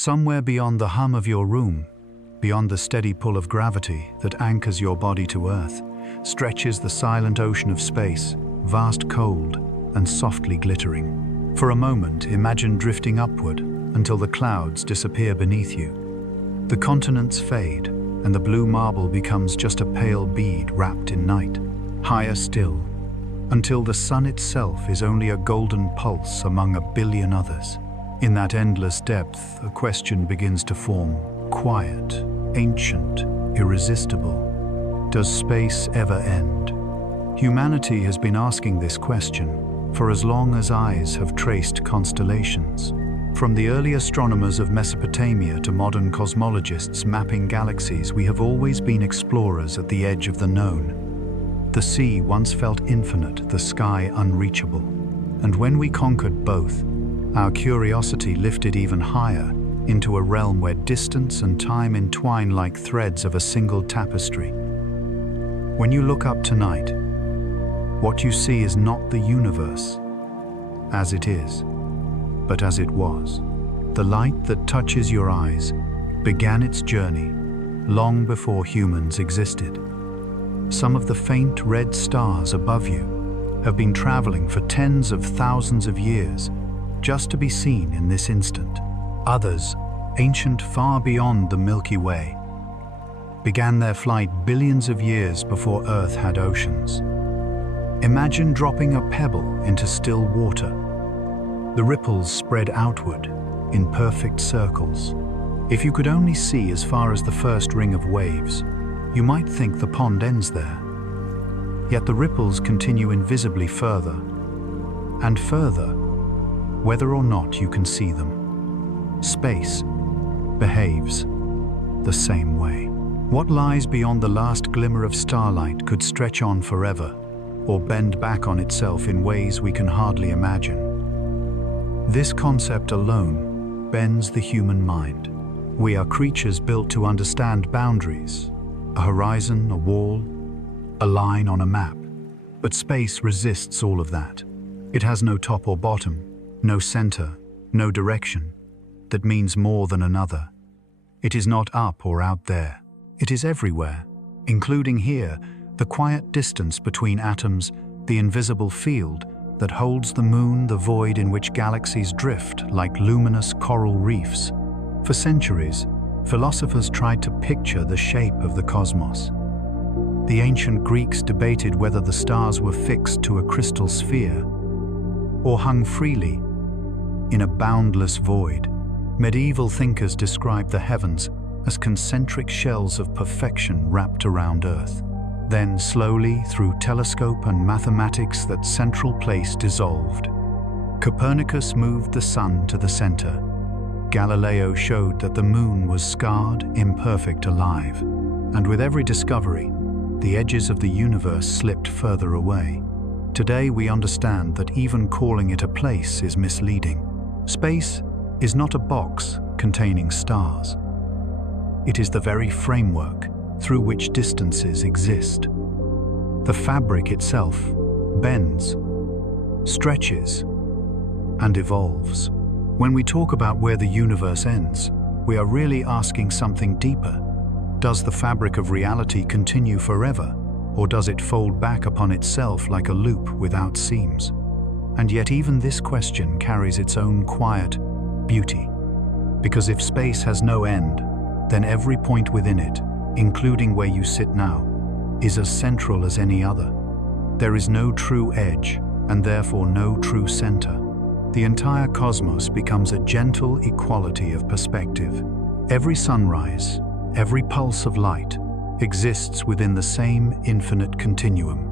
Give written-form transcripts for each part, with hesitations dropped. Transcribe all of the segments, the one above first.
Somewhere beyond the hum of your room, beyond the steady pull of gravity that anchors your body to Earth, stretches the silent ocean of space, vast, cold, and softly glittering. For a moment, imagine drifting upward until the clouds disappear beneath you. The continents fade, and the blue marble becomes just a pale bead wrapped in night. Higher still, until the sun itself is only a golden pulse among a billion others. In that endless depth, a question begins to form: quiet, ancient, irresistible. Does space ever end? Humanity has been asking this question for as long as eyes have traced constellations. From the early astronomers of Mesopotamia to modern cosmologists mapping galaxies, we have always been explorers at the edge of the known. The sea once felt infinite, the sky unreachable. And when we conquered both, our curiosity lifted even higher into a realm where distance and time entwine like threads of a single tapestry. When you look up tonight, what you see is not the universe as it is, but as it was. The light that touches your eyes began its journey long before humans existed. Some of the faint red stars above you have been traveling for tens of thousands of years just to be seen in this instant. Others, ancient far beyond the Milky Way, began their flight billions of years before Earth had oceans. Imagine dropping a pebble into still water. The ripples spread outward in perfect circles. If you could only see as far as the first ring of waves, you might think the pond ends there. Yet the ripples continue invisibly further and further, whether or not you can see them. Space behaves the same way. What lies beyond the last glimmer of starlight could stretch on forever, or bend back on itself in ways we can hardly imagine. This concept alone bends the human mind. We are creatures built to understand boundaries, a horizon, a wall, a line on a map. But space resists all of that. It has no top or bottom, no center, no direction that means more than another. It is not up or out there. It is everywhere, including here, the quiet distance between atoms, the invisible field that holds the moon, the void in which galaxies drift like luminous coral reefs. For centuries, philosophers tried to picture the shape of the cosmos. The ancient Greeks debated whether the stars were fixed to a crystal sphere or hung freely in a boundless void. Medieval thinkers described the heavens as concentric shells of perfection wrapped around Earth. Then slowly, through telescope and mathematics, that central place dissolved. Copernicus moved the sun to the center. Galileo showed that the moon was scarred, imperfect, alive. And with every discovery, the edges of the universe slipped further away. Today we understand that even calling it a place is misleading. Space is not a box containing stars. It is the very framework through which distances exist. The fabric itself bends, stretches, and evolves. When we talk about where the universe ends, we are really asking something deeper. Does the fabric of reality continue forever, or does it fold back upon itself like a loop without seams? And yet even this question carries its own quiet beauty. Because if space has no end, then every point within it, including where you sit now, is as central as any other. There is no true edge, and therefore no true center. The entire cosmos becomes a gentle equality of perspective. Every sunrise, every pulse of light, exists within the same infinite continuum.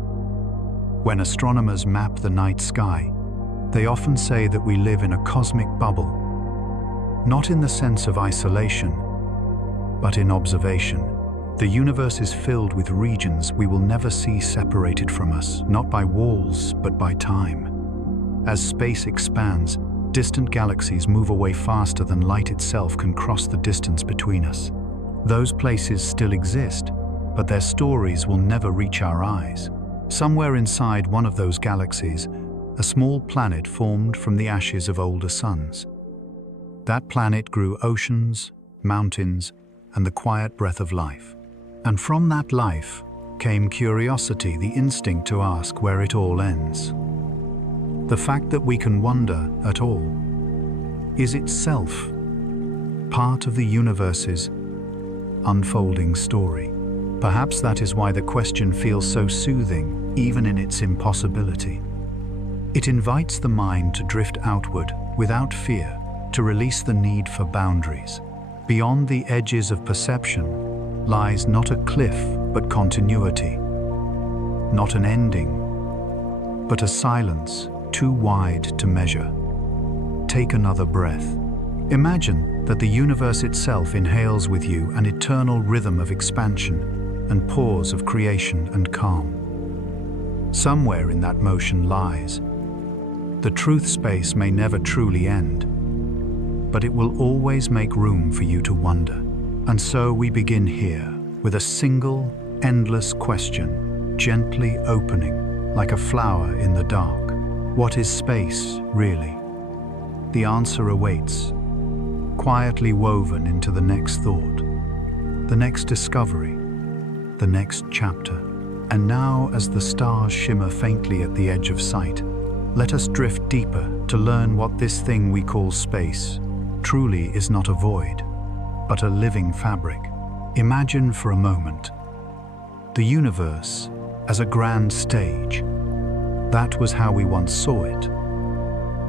When astronomers map the night sky, they often say that we live in a cosmic bubble, not in the sense of isolation, but in observation. The universe is filled with regions we will never see separated from us, not by walls, but by time. As space expands, distant galaxies move away faster than light itself can cross the distance between us. Those places still exist, but their stories will never reach our eyes. Somewhere inside one of those galaxies, a small planet formed from the ashes of older suns. That planet grew oceans, mountains, and the quiet breath of life. And from that life came curiosity, the instinct to ask where it all ends. The fact that we can wonder at all is itself part of the universe's unfolding story. Perhaps that is why the question feels so soothing, even in its impossibility. It invites the mind to drift outward without fear, to release the need for boundaries. Beyond the edges of perception lies not a cliff, but continuity. Not an ending, but a silence too wide to measure. Take another breath. Imagine that the universe itself inhales with you an eternal rhythm of expansion and pause of creation and calm. Somewhere in that motion lies the truth. Space may never truly end, but it will always make room for you to wonder. And so we begin here with a single, endless question, gently opening like a flower in the dark. What is space, really? The answer awaits, quietly woven into the next thought, the next discovery, the next chapter. And now, as the stars shimmer faintly at the edge of sight, let us drift deeper to learn what this thing we call space truly is. Not a void, but a living fabric. Imagine for a moment the universe as a grand stage. That was how we once saw it.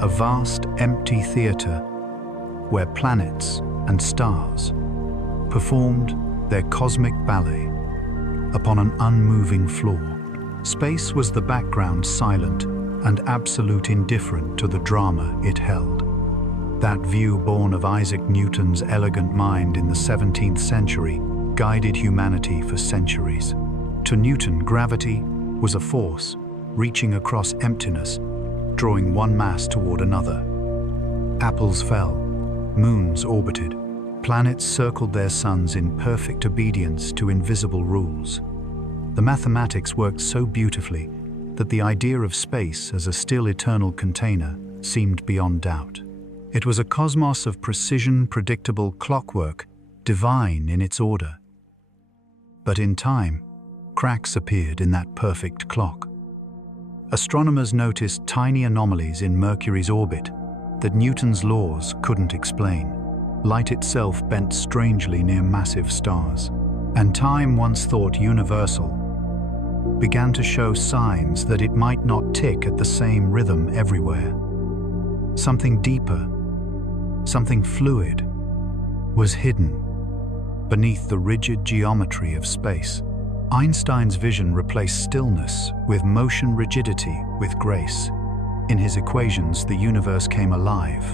A vast, empty theater where planets and stars performed their cosmic ballet upon an unmoving floor. Space was the background, silent and absolute, indifferent to the drama it held. That view, born of Isaac Newton's elegant mind in the 17th century, guided humanity for centuries. To Newton, gravity was a force reaching across emptiness, drawing one mass toward another. Apples fell, moons orbited, planets circled their suns in perfect obedience to invisible rules. The mathematics worked so beautifully that the idea of space as a still eternal container seemed beyond doubt. It was a cosmos of precision, predictable clockwork, divine in its order. But in time, cracks appeared in that perfect clock. Astronomers noticed tiny anomalies in Mercury's orbit that Newton's laws couldn't explain. Light itself bent strangely near massive stars, and time, once thought universal, began to show signs that it might not tick at the same rhythm everywhere. Something deeper, something fluid, was hidden beneath the rigid geometry of space. Einstein's vision replaced stillness with motion, rigidity with grace. In his equations, the universe came alive,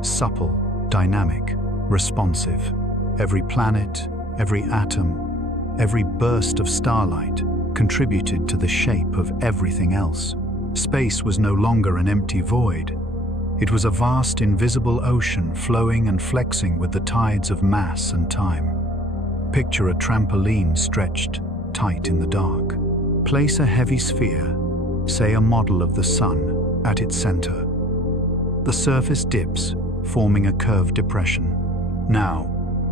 supple, dynamic, responsive. Every planet, every atom, every burst of starlight contributed to the shape of everything else. Space was no longer an empty void. It was a vast, invisible ocean flowing and flexing with the tides of mass and time. Picture a trampoline stretched tight in the dark. Place a heavy sphere, say a model of the sun, at its center. The surface dips, forming a curved depression. Now,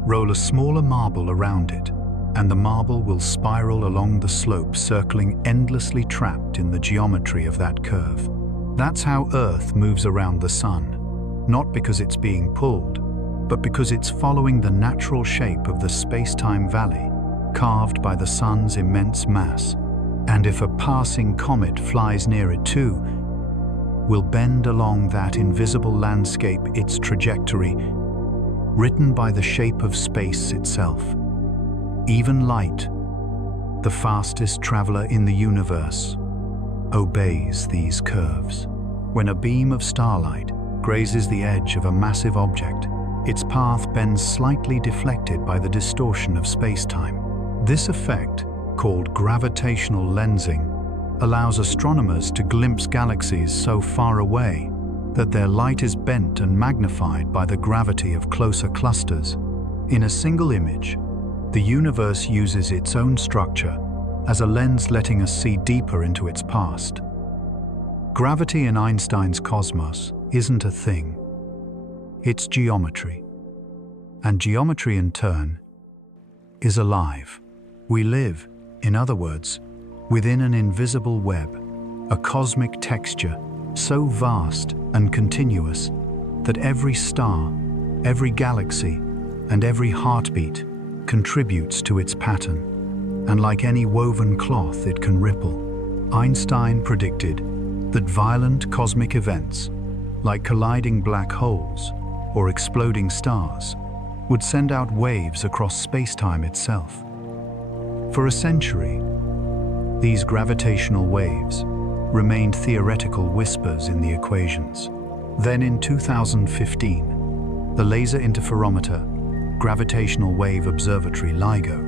roll a smaller marble around it, and the marble will spiral along the slope, circling endlessly, trapped in the geometry of that curve. That's how Earth moves around the sun, not because it's being pulled, but because it's following the natural shape of the space-time valley, carved by the sun's immense mass. And if a passing comet flies near it too, will bend along that invisible landscape, its trajectory written by the shape of space itself. Even light, the fastest traveler in the universe, obeys these curves. When a beam of starlight grazes the edge of a massive object, its path bends slightly, deflected by the distortion of space-time. This effect, called gravitational lensing, allows astronomers to glimpse galaxies so far away that their light is bent and magnified by the gravity of closer clusters. In a single image, the universe uses its own structure as a lens, letting us see deeper into its past. Gravity in Einstein's cosmos isn't a thing. It's geometry. and geometry in turn is alive. We live, in other words, within an invisible web, a cosmic texture so vast and continuous that every star, every galaxy, and every heartbeat contributes to its pattern. And like any woven cloth, it can ripple. Einstein predicted that violent cosmic events, like colliding black holes or exploding stars, would send out waves across space-time itself. For a century, these gravitational waves remained theoretical whispers in the equations. Then in 2015, the Laser Interferometer Gravitational Wave Observatory LIGO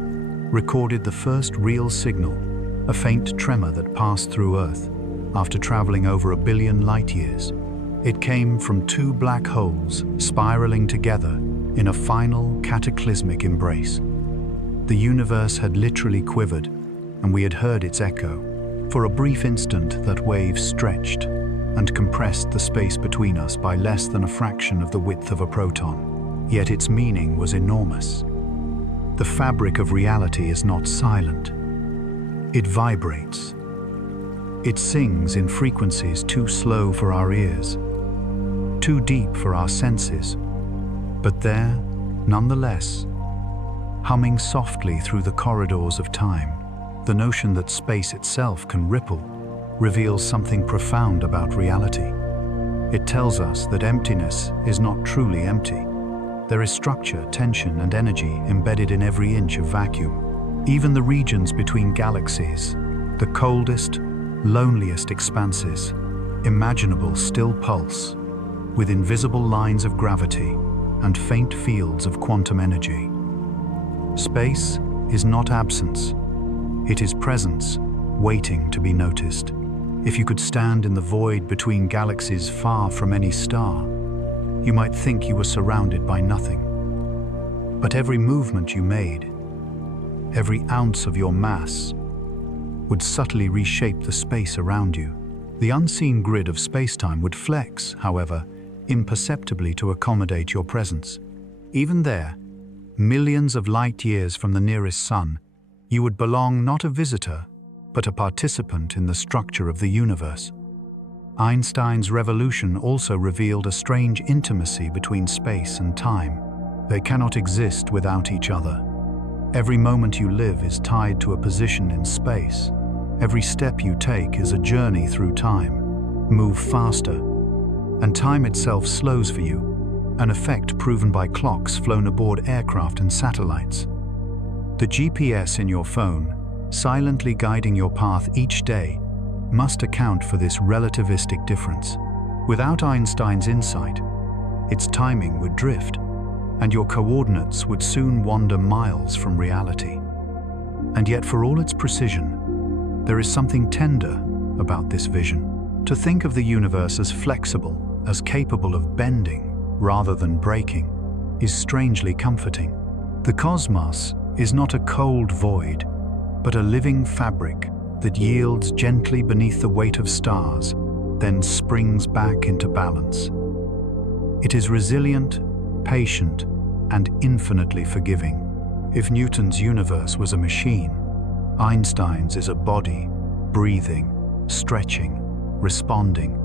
recorded the first real signal, a faint tremor that passed through Earth after traveling over 1 billion light-years. It came from two black holes spiraling together in a final cataclysmic embrace. The universe had literally quivered, and we had heard its echo. For a brief instant, that wave stretched and compressed the space between us by less than a fraction of the width of a proton. Yet its meaning was enormous. The fabric of reality is not silent. It vibrates. It sings in frequencies too slow for our ears, too deep for our senses, but there, nonetheless, humming softly through the corridors of time. The notion that space itself can ripple reveals something profound about reality. It tells us that emptiness is not truly empty. There is structure, tension, and energy embedded in every inch of vacuum. Even the regions between galaxies, the coldest, loneliest expanses imaginable, still pulse with invisible lines of gravity and faint fields of quantum energy. Space is not absence. It is presence, waiting to be noticed. If you could stand in the void between galaxies far from any star, you might think you were surrounded by nothing. But every movement you made, every ounce of your mass, would subtly reshape the space around you. The unseen grid of space-time would flex, however, imperceptibly to accommodate your presence. Even there, millions of light-years from the nearest sun, you would belong not a visitor, but a participant in the structure of the universe. Einstein's revolution also revealed a strange intimacy between space and time. They cannot exist without each other. Every moment you live is tied to a position in space. Every step you take is a journey through time. Move faster, and time itself slows for you, an effect proven by clocks flown aboard aircraft and satellites. The GPS in your phone, silently guiding your path each day, must account for this relativistic difference. Without Einstein's insight, its timing would drift, and your coordinates would soon wander miles from reality. And yet, for all its precision, there is something tender about this vision. To think of the universe as flexible, as capable of bending rather than breaking, is strangely comforting. The cosmos is not a cold void, but a living fabric that yields gently beneath the weight of stars, then springs back into balance. It is resilient, patient, and infinitely forgiving. If Newton's universe was a machine, Einstein's is a body, breathing, stretching, responding.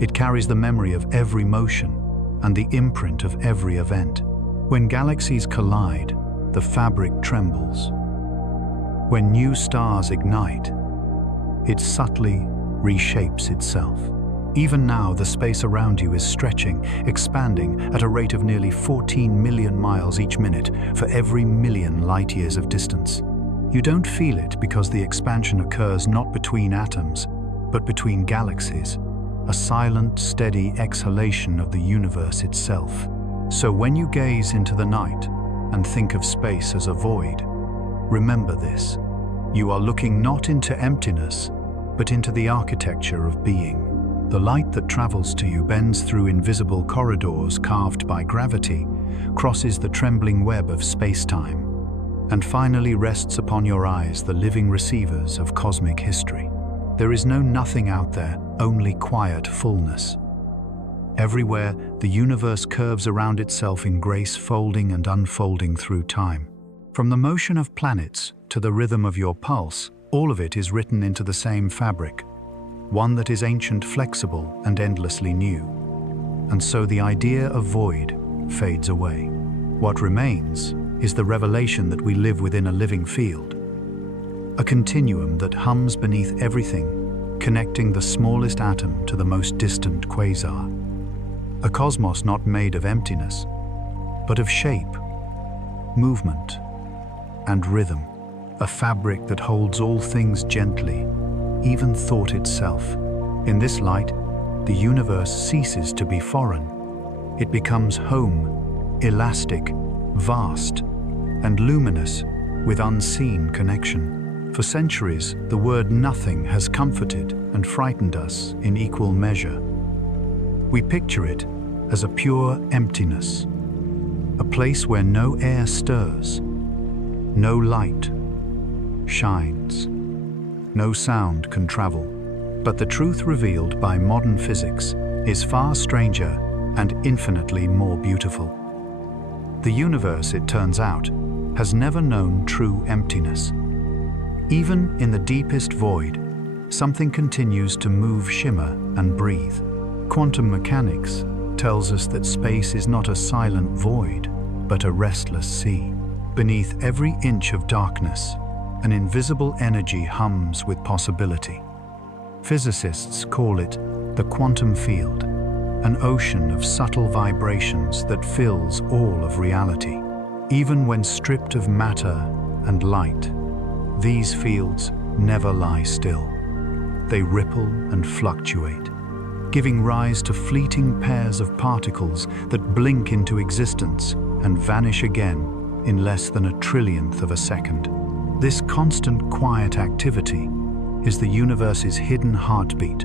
It carries the memory of every motion and the imprint of every event. When galaxies collide, the fabric trembles. When new stars ignite, it subtly reshapes itself. Even now, the space around you is stretching, expanding at a rate of nearly 14 million miles each minute for every million light-years of distance. You don't feel it because the expansion occurs not between atoms, but between galaxies, a silent, steady exhalation of the universe itself. So when you gaze into the night and think of space as a void, remember this: you are looking not into emptiness, but into the architecture of being. The light that travels to you bends through invisible corridors carved by gravity, crosses the trembling web of space-time, and finally rests upon your eyes, the living receivers of cosmic history. There is no nothing out there, only quiet fullness. Everywhere, the universe curves around itself in grace, folding and unfolding through time. From the motion of planets to the rhythm of your pulse, all of it is written into the same fabric, one that is ancient, flexible, and endlessly new. And so the idea of void fades away. What remains is the revelation that we live within a living field, a continuum that hums beneath everything, connecting the smallest atom to the most distant quasar. A cosmos not made of emptiness, but of shape, movement, and rhythm. A fabric that holds all things gently, even thought itself. In this light, the universe ceases to be foreign. It becomes home, elastic, vast, and luminous with unseen connection. For centuries, the word nothing has comforted and frightened us in equal measure. We picture it as a pure emptiness, a place where no air stirs, no light shines, no sound can travel. But the truth revealed by modern physics is far stranger and infinitely more beautiful. The universe, it turns out, has never known true emptiness. Even in the deepest void, something continues to move, shimmer, and breathe. Quantum mechanics tells us that space is not a silent void, but a restless sea. Beneath every inch of darkness, an invisible energy hums with possibility. Physicists call it the quantum field, an ocean of subtle vibrations that fills all of reality. Even when stripped of matter and light, these fields never lie still. They ripple and fluctuate, giving rise to fleeting pairs of particles that blink into existence and vanish again in less than a trillionth of a second. This constant quiet activity is the universe's hidden heartbeat,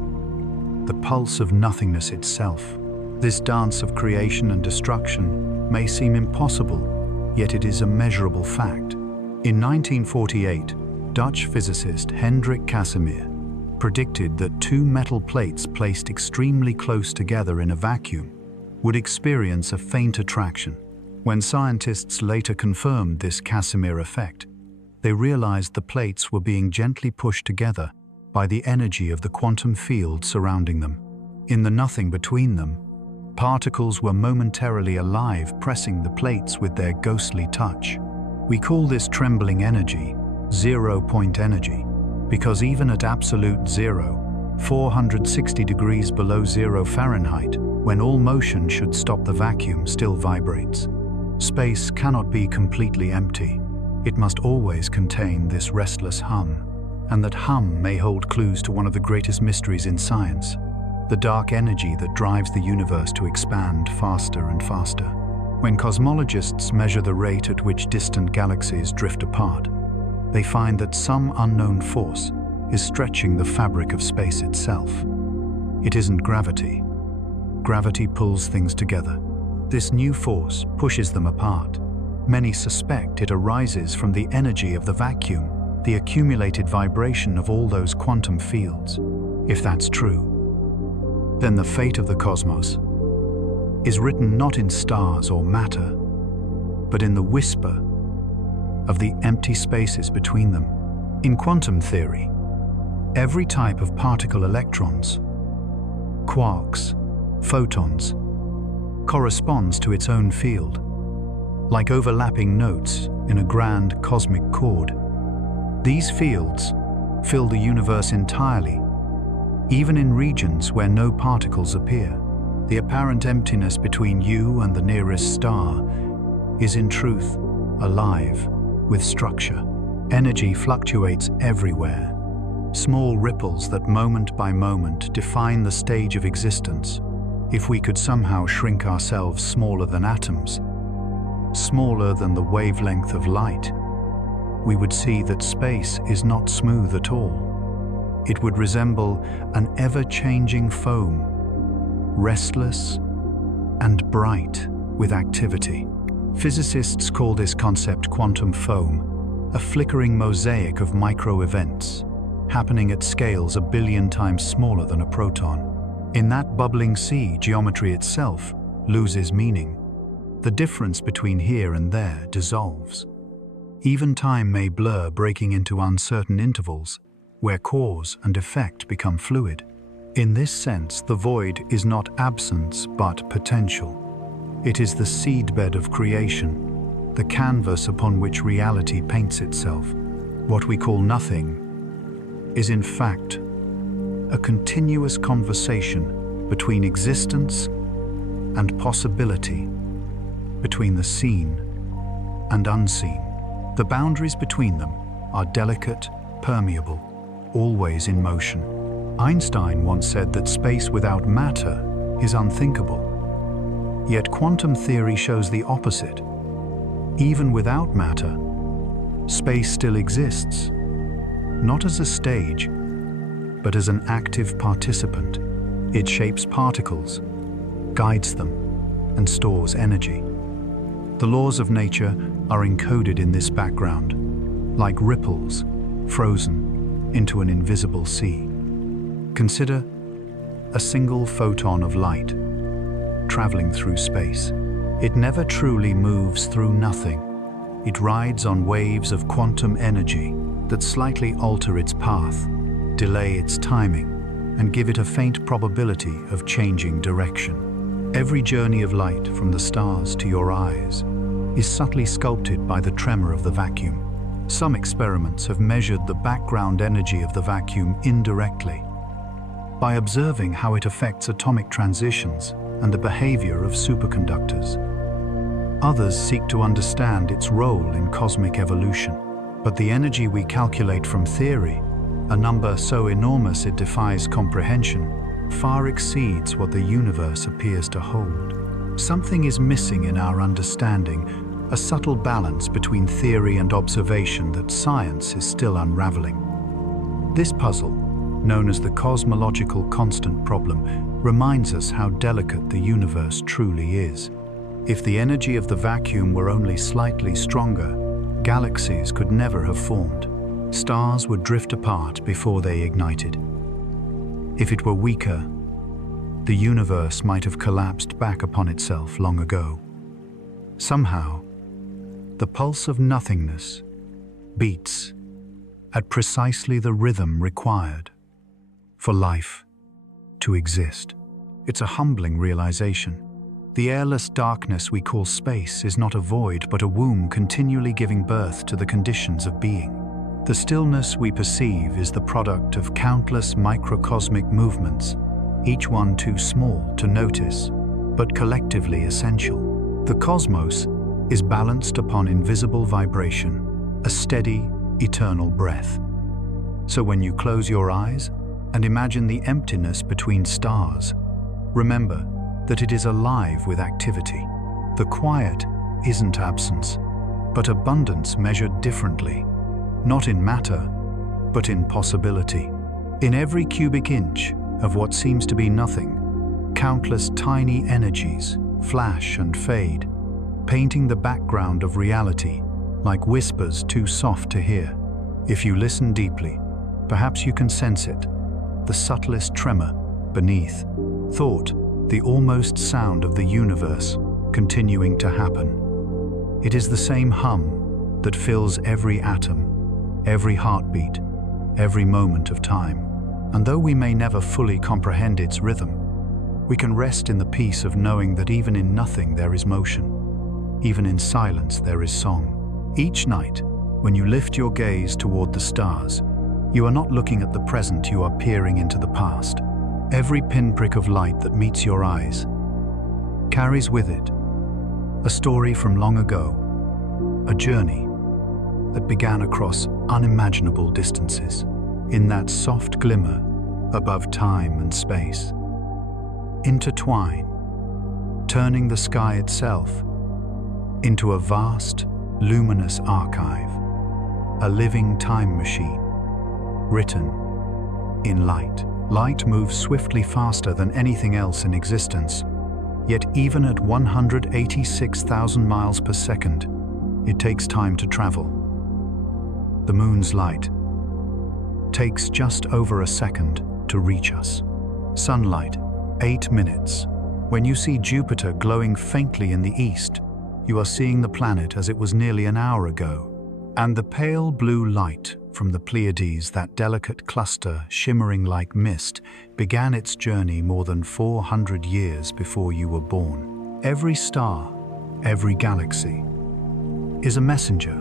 the pulse of nothingness itself. This dance of creation and destruction may seem impossible, yet it is a measurable fact. In 1948, Dutch physicist Hendrik Casimir predicted that two metal plates placed extremely close together in a vacuum would experience a faint attraction. When scientists later confirmed this Casimir effect, they realized the plates were being gently pushed together by the energy of the quantum field surrounding them. In the nothing between them, particles were momentarily alive, pressing the plates with their ghostly touch. We call this trembling energy zero-point energy, because even at absolute zero, 460 degrees below 0 Fahrenheit, when all motion should stop, the vacuum still vibrates. Space cannot be completely empty. It must always contain this restless hum, and that hum may hold clues to one of the greatest mysteries in science, the dark energy that drives the universe to expand faster and faster. When cosmologists measure the rate at which distant galaxies drift apart, they find that some unknown force is stretching the fabric of space itself. It isn't gravity. Gravity pulls things together. This new force pushes them apart. Many suspect it arises from the energy of the vacuum, the accumulated vibration of all those quantum fields. If that's true, then the fate of the cosmos is written not in stars or matter, but in the whisper of the empty spaces between them. In quantum theory, every type of particle, electrons, quarks, photons, corresponds to its own field, like overlapping notes in a grand cosmic chord. These fields fill the universe entirely, even in regions where no particles appear. The apparent emptiness between you and the nearest star is in truth alive with structure. Energy fluctuates everywhere, small ripples that moment by moment define the stage of existence. If we could somehow shrink ourselves smaller than atoms, smaller than the wavelength of light, we would see that space is not smooth at all. It would resemble an ever-changing foam, restless and bright with activity. Physicists call this concept quantum foam, a flickering mosaic of micro-events, happening at scales 1 billion times smaller than a proton. In that bubbling sea, geometry itself loses meaning. The difference between here and there dissolves. Even time may blur, breaking into uncertain intervals, where cause and effect become fluid. In this sense, the void is not absence but potential. It is the seedbed of creation, the canvas upon which reality paints itself. What we call nothing is in fact a continuous conversation between existence and possibility, between the seen and unseen. The boundaries between them are delicate, permeable, always in motion. Einstein once said that space without matter is unthinkable. Yet quantum theory shows the opposite. Even without matter, space still exists, not as a stage, but as an active participant. It shapes particles, guides them, and stores energy. The laws of nature are encoded in this background, like ripples frozen into an invisible sea. Consider a single photon of light traveling through space. It never truly moves through nothing. It rides on waves of quantum energy that slightly alter its path, delay its timing, and give it a faint probability of changing direction. Every journey of light from the stars to your eyes is subtly sculpted by the tremor of the vacuum. Some experiments have measured the background energy of the vacuum indirectly, by observing how it affects atomic transitions and the behavior of superconductors. Others seek to understand its role in cosmic evolution. But the energy we calculate from theory, a number so enormous it defies comprehension, far exceeds what the universe appears to hold. Something is missing in our understanding, a subtle balance between theory and observation that science is still unraveling. This puzzle, known as the cosmological constant problem, reminds us how delicate the universe truly is. If the energy of the vacuum were only slightly stronger, galaxies could never have formed. Stars would drift apart before they ignited. If it were weaker, the universe might have collapsed back upon itself long ago. Somehow, the pulse of nothingness beats at precisely the rhythm required for life to exist. It's a humbling realization. The airless darkness we call space is not a void but a womb continually giving birth to the conditions of being. The stillness we perceive is the product of countless microcosmic movements, each one too small to notice, but collectively essential. The cosmos is balanced upon invisible vibration, a steady, eternal breath. So when you close your eyes and imagine the emptiness between stars, remember that it is alive with activity. The quiet isn't absence, but abundance measured differently, not in matter, but in possibility. In every cubic inch of what seems to be nothing, countless tiny energies flash and fade, painting the background of reality like whispers too soft to hear. If you listen deeply, perhaps you can sense it, the subtlest tremor beneath. Thought, the almost sound of the universe continuing to happen. It is the same hum that fills every atom, every heartbeat, every moment of time. And though we may never fully comprehend its rhythm, we can rest in the peace of knowing that even in nothing there is motion. Even in silence there is song. Each night, when you lift your gaze toward the stars, you are not looking at the present, you are peering into the past. Every pinprick of light that meets your eyes carries with it a story from long ago, a journey that began across unimaginable distances. In that soft glimmer above time and space, intertwine, turning the sky itself into a vast, luminous archive, a living time machine, written in light. Light moves swiftly faster than anything else in existence, yet even at 186,000 miles per second, it takes time to travel. The moon's light takes just over a second to reach us. Sunlight 8 minutes. When you see Jupiter glowing faintly in the east, you are seeing the planet as it was nearly an hour ago. And the pale blue light from the Pleiades, that delicate cluster shimmering like mist, began its journey more than 400 years before you were born. Every star, every galaxy, is a messenger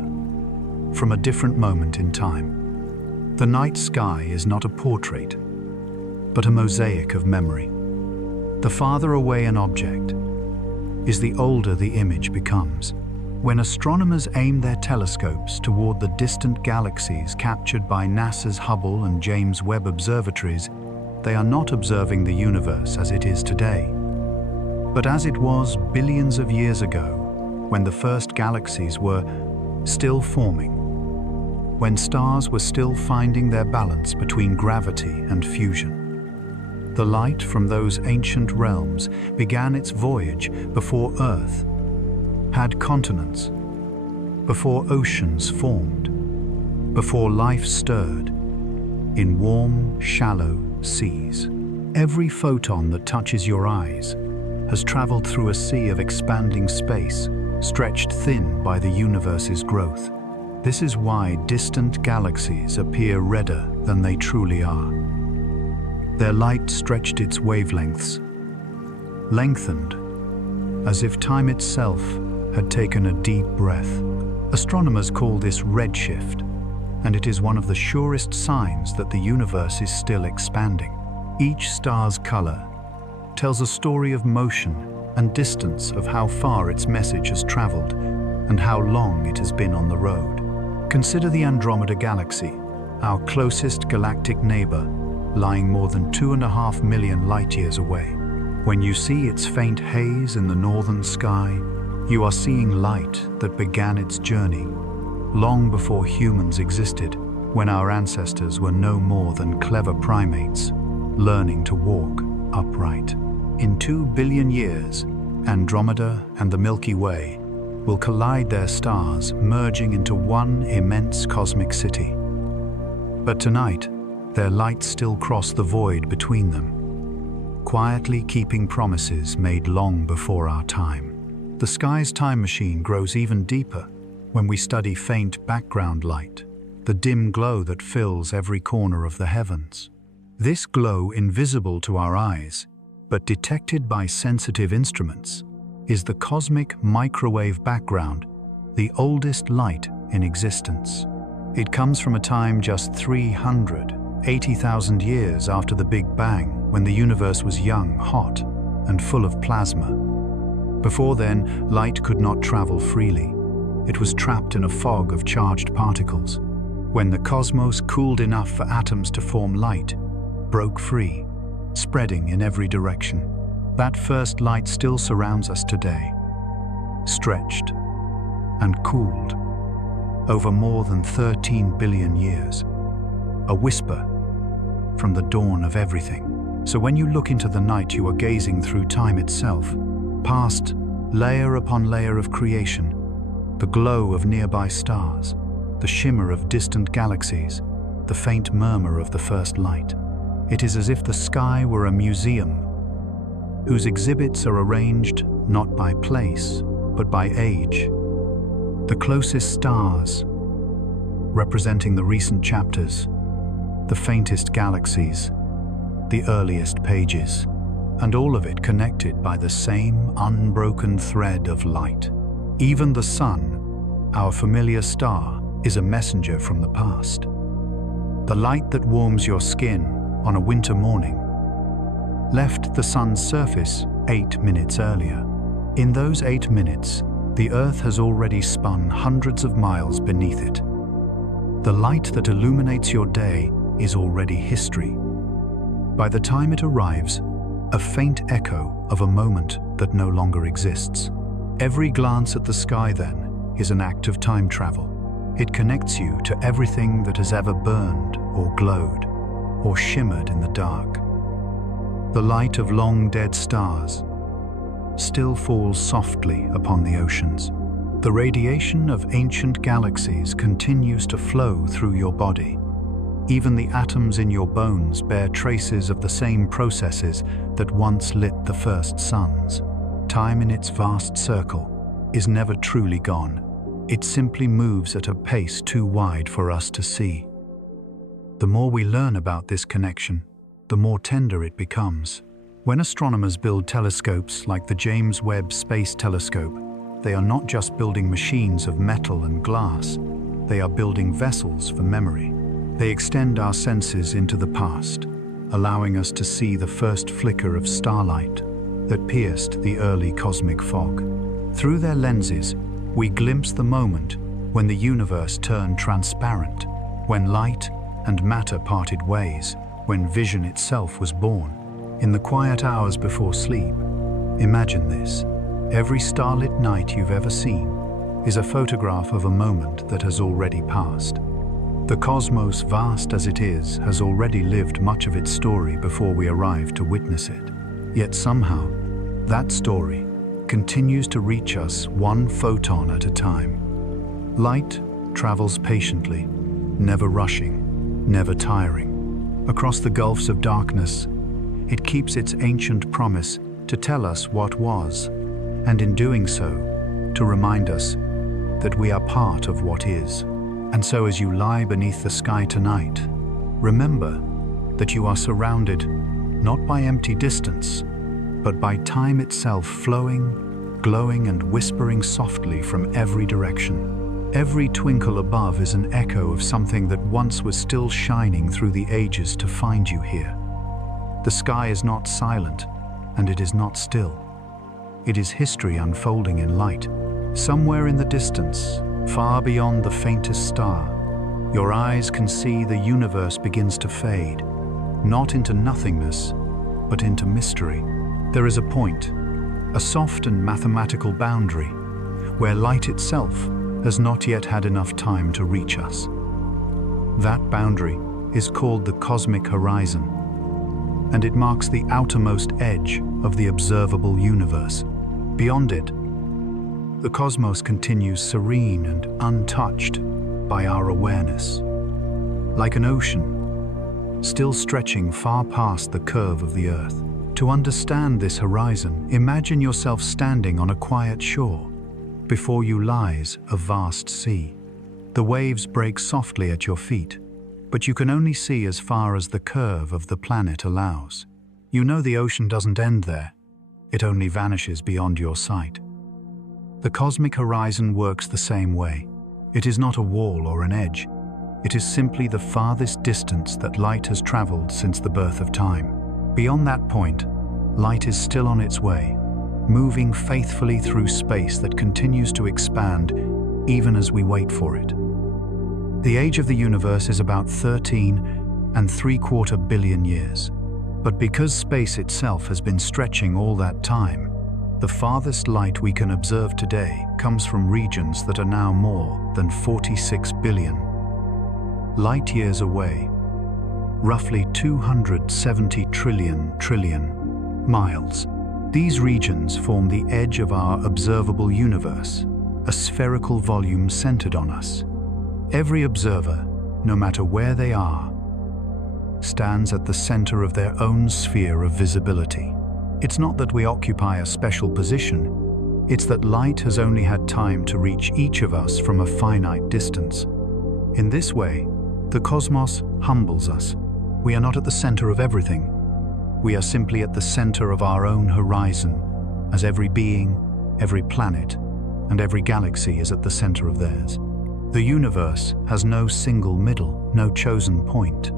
from a different moment in time. The night sky is not a portrait, but a mosaic of memory. The farther away an object is, the older the image becomes. When astronomers aim their telescopes toward the distant galaxies captured by NASA's Hubble and James Webb observatories, they are not observing the universe as it is today, but as it was billions of years ago, when the first galaxies were still forming, when stars were still finding their balance between gravity and fusion. The light from those ancient realms began its voyage before Earth had continents, before oceans formed, before life stirred in warm, shallow seas. Every photon that touches your eyes has traveled through a sea of expanding space, stretched thin by the universe's growth. This is why distant galaxies appear redder than they truly are. Their light stretched its wavelengths, lengthened, as if time itself had taken a deep breath. Astronomers call this redshift, and it is one of the surest signs that the universe is still expanding. Each star's color tells a story of motion and distance, of how far its message has traveled and how long it has been on the road. Consider the Andromeda Galaxy, our closest galactic neighbor, lying more than 2.5 million light-years away. When you see its faint haze in the northern sky, you are seeing light that began its journey long before humans existed, when our ancestors were no more than clever primates, learning to walk upright. In 2 billion years, Andromeda and the Milky Way will collide their stars, merging into one immense cosmic city. But tonight, their lights still cross the void between them, quietly keeping promises made long before our time. The sky's time machine grows even deeper when we study faint background light, the dim glow that fills every corner of the heavens. This glow, invisible to our eyes, but detected by sensitive instruments, is the cosmic microwave background, the oldest light in existence. It comes from a time just 380,000 years after the Big Bang, when the universe was young, hot, and full of plasma. Before then, light could not travel freely. It was trapped in a fog of charged particles. When the cosmos cooled enough for atoms to form, light broke free, spreading in every direction. That first light still surrounds us today, stretched and cooled over more than 13 billion years. A whisper from the dawn of everything. So when you look into the night, you are gazing through time itself, past layer upon layer of creation, the glow of nearby stars, the shimmer of distant galaxies, the faint murmur of the first light. It is as if the sky were a museum whose exhibits are arranged not by place, but by age. The closest stars, representing the recent chapters, the faintest galaxies, the earliest pages, and all of it connected by the same unbroken thread of light. Even the sun, our familiar star, is a messenger from the past. The light that warms your skin on a winter morning left the sun's surface 8 minutes earlier. In those 8 minutes, the Earth has already spun hundreds of miles beneath it. The light that illuminates your day is already history. By the time it arrives, a faint echo of a moment that no longer exists. Every glance at the sky, then, is an act of time travel. It connects you to everything that has ever burned or glowed or shimmered in the dark. The light of long dead stars still falls softly upon the oceans. The radiation of ancient galaxies continues to flow through your body, Even the atoms in your bones bear traces of the same processes that once lit the first suns. Time in its vast circle is never truly gone. It simply moves at a pace too wide for us to see. The more we learn about this connection, the more tender it becomes. When astronomers build telescopes like the James Webb Space Telescope, they are not just building machines of metal and glass, they are building vessels for memory. They extend our senses into the past, allowing us to see the first flicker of starlight that pierced the early cosmic fog. Through their lenses, we glimpse the moment when the universe turned transparent, when light and matter parted ways, when vision itself was born. In the quiet hours before sleep, imagine this. Every starlit night you've ever seen is a photograph of a moment that has already passed. The cosmos, vast as it is, has already lived much of its story before we arrive to witness it. Yet somehow, that story continues to reach us one photon at a time. Light travels patiently, never rushing, never tiring. Across the gulfs of darkness, it keeps its ancient promise to tell us what was, and in doing so, to remind us that we are part of what is. And so as you lie beneath the sky tonight, remember that you are surrounded not by empty distance, but by time itself flowing, glowing and whispering softly from every direction. Every twinkle above is an echo of something that once was still shining through the ages to find you here. The sky is not silent, and it is not still. It is history unfolding in light. Somewhere in the distance, far beyond the faintest star, your eyes can see the universe begins to fade, not into nothingness, but into mystery. There is a point, a soft and mathematical boundary, where light itself has not yet had enough time to reach us. That boundary is called the cosmic horizon, and it marks the outermost edge of the observable universe. Beyond it, the cosmos continues serene and untouched by our awareness. Like an ocean, still stretching far past the curve of the Earth. To understand this horizon, imagine yourself standing on a quiet shore. Before you lies a vast sea. The waves break softly at your feet, but you can only see as far as the curve of the planet allows. You know the ocean doesn't end there. It only vanishes beyond your sight. The cosmic horizon works the same way. It is not a wall or an edge. It is simply the farthest distance that light has traveled since the birth of time. Beyond that point, light is still on its way, moving faithfully through space that continues to expand even as we wait for it. The age of the universe is about 13.75 billion years. But because space itself has been stretching all that time, the farthest light we can observe today comes from regions that are now more than 46 billion light years away, roughly 270 trillion miles. These regions form the edge of our observable universe, a spherical volume centered on us. Every observer, no matter where they are, stands at the center of their own sphere of visibility. It's not that we occupy a special position, it's that light has only had time to reach each of us from a finite distance. In this way, the cosmos humbles us. We are not at the center of everything. We are simply at the center of our own horizon, as every being, every planet, and every galaxy is at the center of theirs. The universe has no single middle, no chosen point.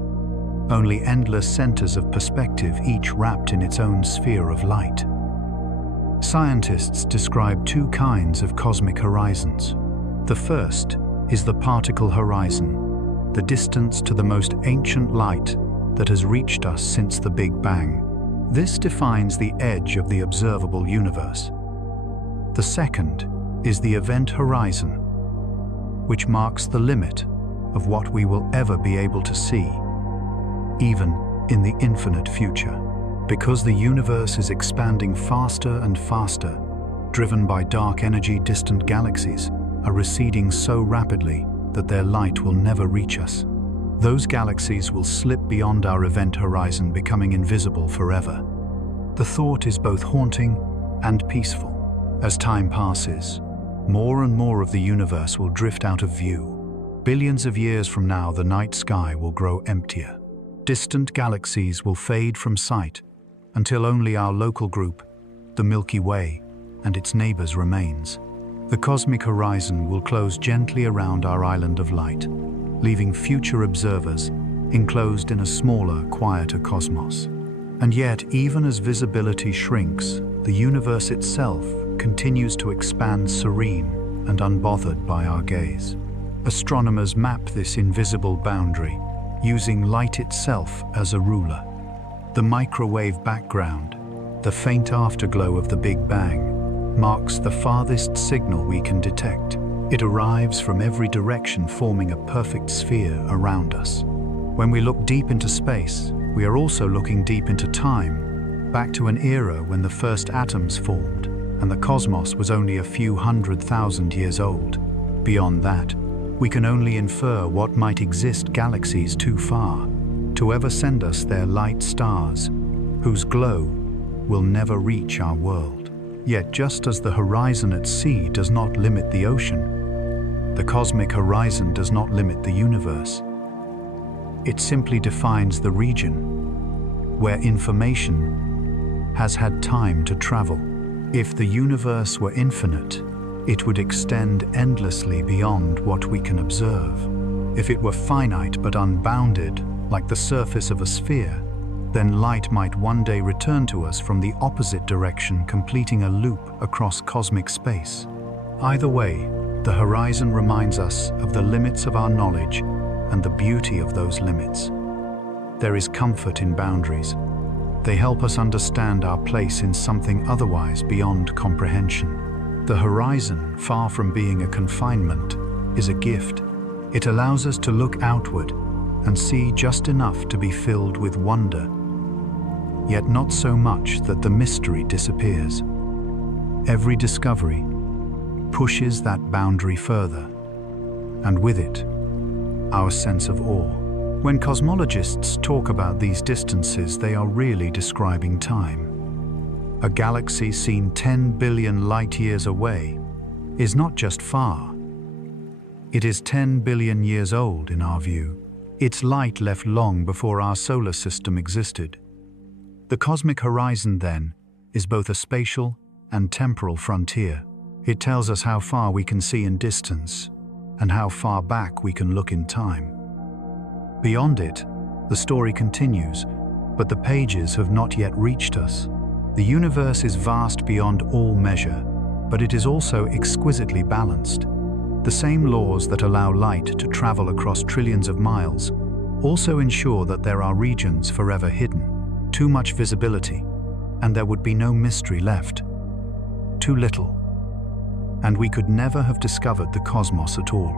Only endless centers of perspective, each wrapped in its own sphere of light. Scientists describe two kinds of cosmic horizons. The first is the particle horizon, the distance to the most ancient light that has reached us since the Big Bang. This defines the edge of the observable universe. The second is the event horizon, which marks the limit of what we will ever be able to see, even in the infinite future. Because the universe is expanding faster and faster, driven by dark energy, distant galaxies are receding so rapidly that their light will never reach us. those galaxies will slip beyond our event horizon, becoming invisible forever. The thought is both haunting and peaceful. As time passes, more and more of the universe will drift out of view. Billions of years from now, the night sky will grow emptier. Distant galaxies will fade from sight until only our local group, the Milky Way, and its neighbors remains. The cosmic horizon will close gently around our island of light, leaving future observers enclosed in a smaller, quieter cosmos. And yet, even as visibility shrinks, the universe itself continues to expand, serene and unbothered by our gaze. Astronomers map this invisible boundary, using light itself as a ruler. The microwave background, the faint afterglow of the Big Bang, marks the farthest signal we can detect. It arrives from every direction, forming a perfect sphere around us. When we look deep into space, we are also looking deep into time, back to an era when the first atoms formed, and the cosmos was only a few 100,000 years old. Beyond that, we can only infer what might exist galaxies too far to ever send us their light stars, whose glow will never reach our world. Yet just as the horizon at sea does not limit the ocean, the cosmic horizon does not limit the universe. It simply defines the region where information has had time to travel. If the universe were infinite, it would extend endlessly beyond what we can observe. If it were finite but unbounded, like the surface of a sphere, then light might one day return to us from the opposite direction, completing a loop across cosmic space. Either way, the horizon reminds us of the limits of our knowledge and the beauty of those limits. There is comfort in boundaries. They help us understand our place in something otherwise beyond comprehension. The horizon, far from being a confinement, is a gift. It allows us to look outward and see just enough to be filled with wonder, yet not so much that the mystery disappears. Every discovery pushes that boundary further, and with it, our sense of awe. When cosmologists talk about these distances, they are really describing time. A galaxy seen 10 billion light-years away is not just far. It is 10 billion years old in our view. Its light left long before our solar system existed. The cosmic horizon, then, is both a spatial and temporal frontier. It tells us how far we can see in distance and how far back we can look in time. Beyond it, the story continues, but the pages have not yet reached us. The universe is vast beyond all measure, but it is also exquisitely balanced. The same laws that allow light to travel across trillions of miles also ensure that there are regions forever hidden. Too much visibility, and there would be no mystery left. Too little, and we could never have discovered the cosmos at all.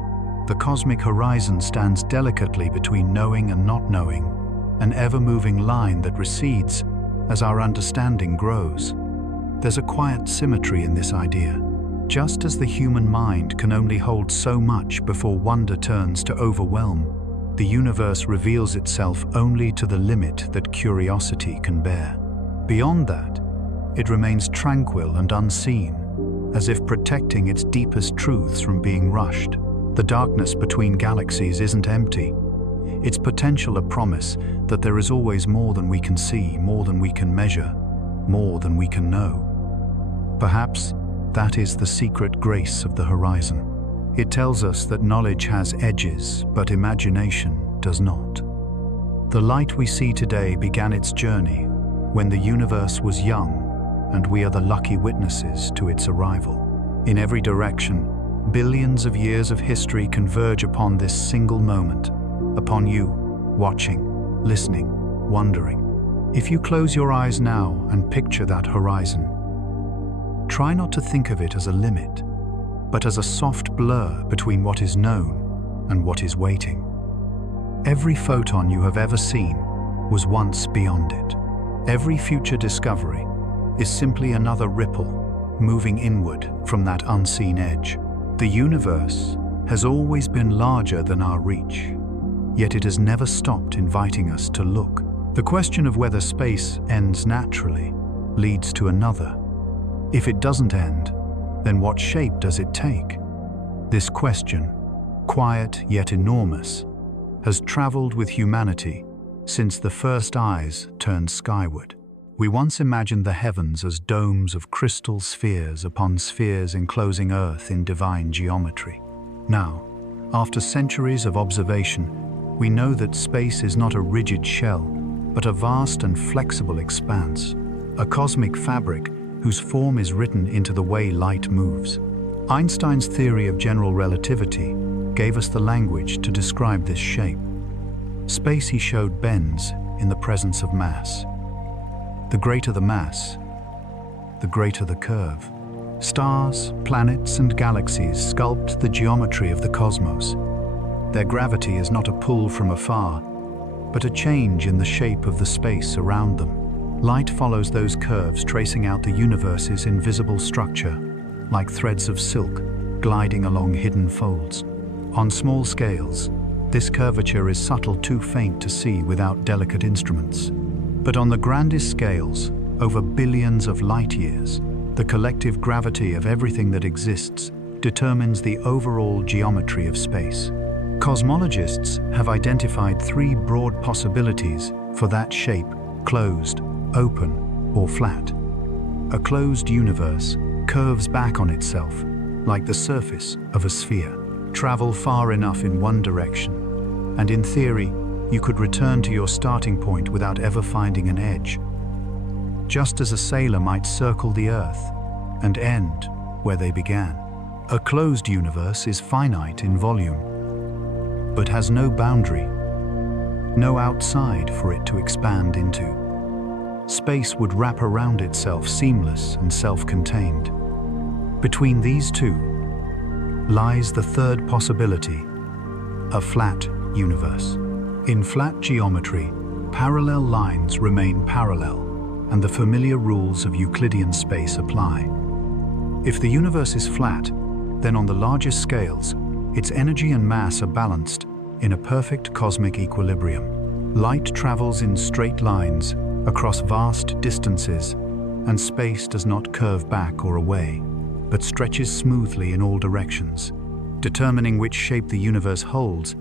The cosmic horizon stands delicately between knowing and not knowing, an ever-moving line that recedes as our understanding grows. There's a quiet symmetry in this idea. Just as the human mind can only hold so much before wonder turns to overwhelm, the universe reveals itself only to the limit that curiosity can bear. Beyond that, it remains tranquil and unseen, as if protecting its deepest truths from being rushed. The darkness between galaxies isn't empty. Its potential a promise that there is always more than we can see, more than we can measure, more than we can know. Perhaps that is the secret grace of the horizon. It tells us that knowledge has edges, but imagination does not. The light we see today began its journey when the universe was young, and we are the lucky witnesses to its arrival. In every direction, billions of years of history converge upon this single moment, upon you, watching, listening, wondering. If you close your eyes now and picture that horizon, try not to think of it as a limit, but as a soft blur between what is known and what is waiting. Every photon you have ever seen was once beyond it. Every future discovery is simply another ripple moving inward from that unseen edge. The universe has always been larger than our reach, yet it has never stopped inviting us to look. The question of whether space ends naturally leads to another. If it doesn't end, then what shape does it take? This question, quiet yet enormous, has traveled with humanity since the first eyes turned skyward. We once imagined the heavens as domes of crystal spheres upon spheres enclosing Earth in divine geometry. Now, after centuries of observation, we know that space is not a rigid shell, but a vast and flexible expanse, a cosmic fabric whose form is written into the way light moves. Einstein's theory of general relativity gave us the language to describe this shape. Space, he showed, bends in the presence of mass. The greater the mass, the greater the curve. Stars, planets, and galaxies sculpt the geometry of the cosmos. Their gravity is not a pull from afar, but a change in the shape of the space around them. Light follows those curves, tracing out the universe's invisible structure, like threads of silk gliding along hidden folds. On small scales, this curvature is subtle, too faint to see without delicate instruments. But on the grandest scales, over billions of light years, the collective gravity of everything that exists determines the overall geometry of space. Cosmologists have identified three broad possibilities for that shape: closed, open, or flat. A closed universe curves back on itself, like the surface of a sphere. Travel far enough in one direction, and in theory, you could return to your starting point without ever finding an edge. Just as a sailor might circle the Earth and end where they began. A closed universe is finite in volume, but has no boundary, no outside for it to expand into. Space would wrap around itself, seamless and self-contained. Between these two lies the third possibility, a flat universe. In flat geometry, parallel lines remain parallel, and the familiar rules of Euclidean space apply. If the universe is flat, then on the largest scales, its energy and mass are balanced in a perfect cosmic equilibrium. Light travels in straight lines across vast distances, and space does not curve back or away, but stretches smoothly in all directions. Determining which shape the universe holds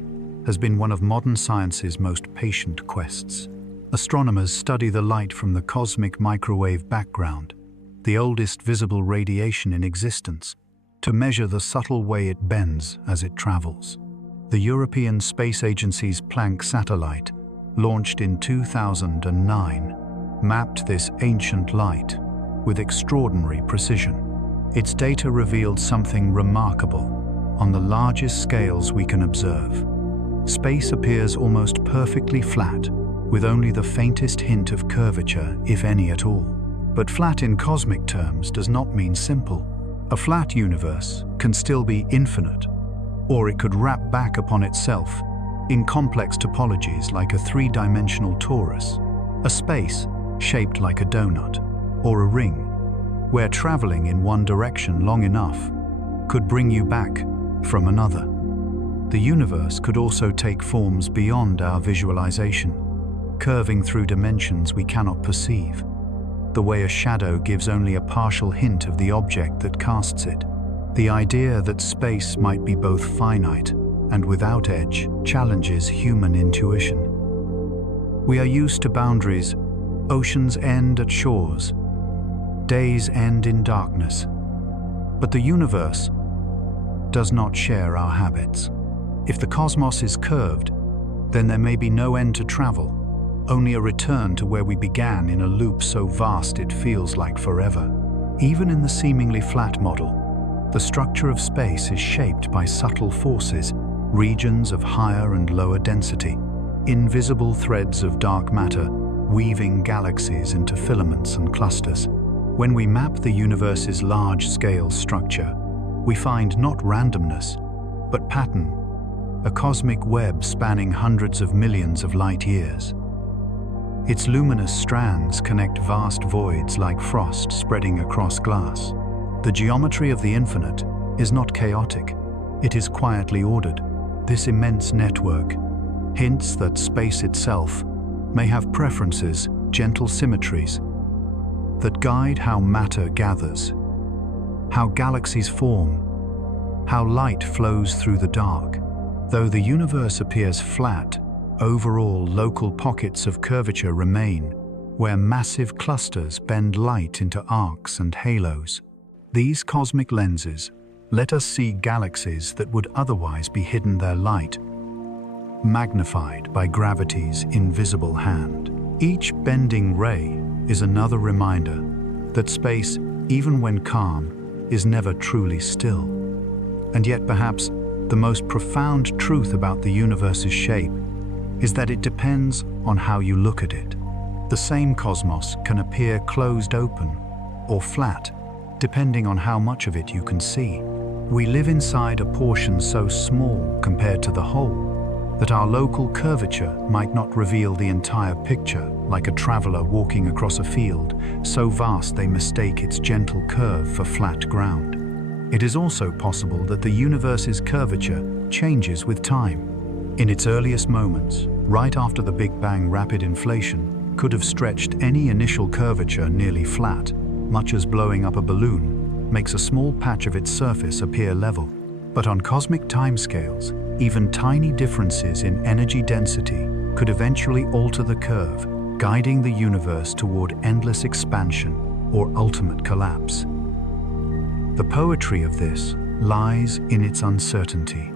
has been one of modern science's most patient quests. Astronomers study the light from the cosmic microwave background, the oldest visible radiation in existence, to measure the subtle way it bends as it travels. The European Space Agency's Planck satellite, launched in 2009, mapped this ancient light with extraordinary precision. Its data revealed something remarkable on the largest scales we can observe. Space appears almost perfectly flat, with only the faintest hint of curvature, if any at all. But flat in cosmic terms does not mean simple. A flat universe can still be infinite, or it could wrap back upon itself in complex topologies like a three-dimensional torus, a space shaped like a donut, or a ring, where traveling in one direction long enough could bring you back from another. The universe could also take forms beyond our visualization, curving through dimensions we cannot perceive, the way a shadow gives only a partial hint of the object that casts it. The idea that space might be both finite and without edge challenges human intuition. We are used to boundaries. Oceans end at shores. Days end in darkness. But the universe does not share our habits. If the cosmos is curved, then there may be no end to travel, only a return to where we began in a loop so vast it feels like forever. Even in the seemingly flat model, the structure of space is shaped by subtle forces, regions of higher and lower density, invisible threads of dark matter weaving galaxies into filaments and clusters. When we map the universe's large-scale structure, we find not randomness, but pattern, a cosmic web spanning hundreds of millions of light years. Its luminous strands connect vast voids like frost spreading across glass. The geometry of the infinite is not chaotic, it is quietly ordered. This immense network, hints that space itself may have preferences, gentle symmetries, that guide how matter gathers, how galaxies form, how light flows through the dark. Though the universe appears flat, overall local pockets of curvature remain, where massive clusters bend light into arcs and halos. These cosmic lenses let us see galaxies that would otherwise be hidden their light, magnified by gravity's invisible hand. Each bending ray is another reminder that space, even when calm, is never truly still. And yet perhaps the most profound truth about the universe's shape is that it depends on how you look at it. The same cosmos can appear closed open or flat, depending on how much of it you can see. We live inside a portion so small compared to the whole that our local curvature might not reveal the entire picture, like a traveler walking across a field, so vast they mistake its gentle curve for flat ground. It is also possible that the universe's curvature changes with time. In its earliest moments, right after the Big Bang, rapid inflation could have stretched any initial curvature nearly flat, much as blowing up a balloon makes a small patch of its surface appear level. But on cosmic timescales, even tiny differences in energy density could eventually alter the curve, guiding the universe toward endless expansion or ultimate collapse. The poetry of this lies in its uncertainty.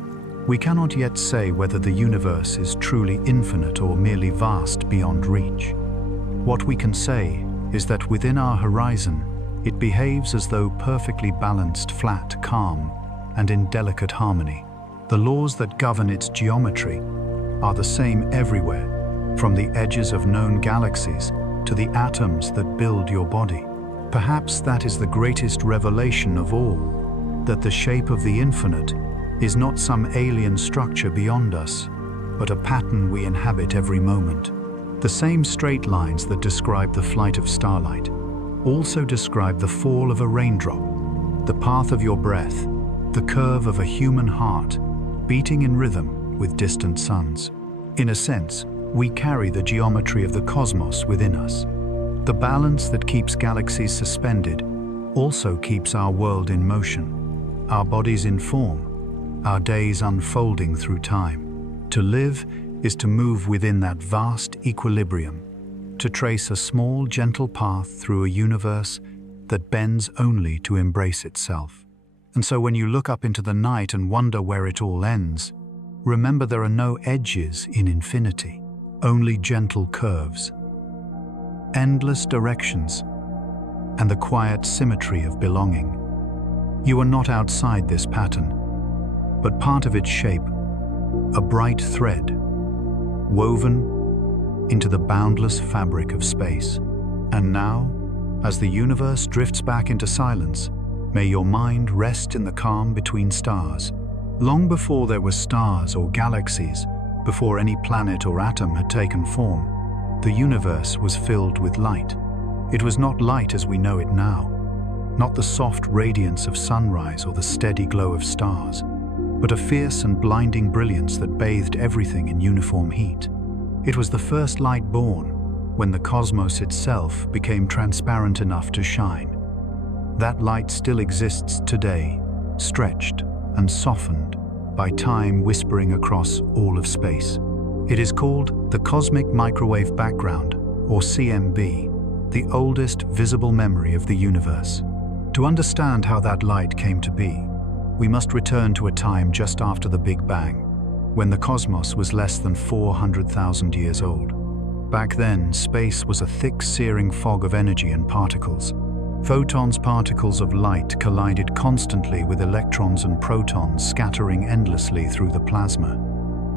We cannot yet say whether the universe is truly infinite or merely vast beyond reach. What we can say is that within our horizon, it behaves as though perfectly balanced, flat, calm, and in delicate harmony. The laws that govern its geometry are the same everywhere, from the edges of known galaxies to the atoms that build your body. Perhaps that is the greatest revelation of all, that the shape of the infinite is not some alien structure beyond us, but a pattern we inhabit every moment. The same straight lines that describe the flight of starlight also describe the fall of a raindrop, the path of your breath, the curve of a human heart, beating in rhythm with distant suns. In a sense, we carry the geometry of the cosmos within us. The balance that keeps galaxies suspended also keeps our world in motion, our bodies in form, our days unfolding through time. To live is to move within that vast equilibrium, to trace a small, gentle path through a universe that bends only to embrace itself. And so when you look up into the night and wonder where it all ends, remember there are no edges in infinity, only gentle curves, endless directions, and the quiet symmetry of belonging. You are not outside this pattern, but part of its shape, a bright thread, woven into the boundless fabric of space. And now, as the universe drifts back into silence, may your mind rest in the calm between stars. Long before there were stars or galaxies, before any planet or atom had taken form, the universe was filled with light. It was not light as we know it now, not the soft radiance of sunrise or the steady glow of stars, but a fierce and blinding brilliance that bathed everything in uniform heat. It was the first light born when the cosmos itself became transparent enough to shine. That light still exists today, stretched and softened by time whispering across all of space. It is called the cosmic microwave background, or CMB, the oldest visible memory of the universe. To understand how that light came to be, we must return to a time just after the Big Bang, when the cosmos was less than 400,000 years old. Back then, space was a thick, searing fog of energy and particles. Photons, particles of light, collided constantly with electrons and protons, scattering endlessly through the plasma.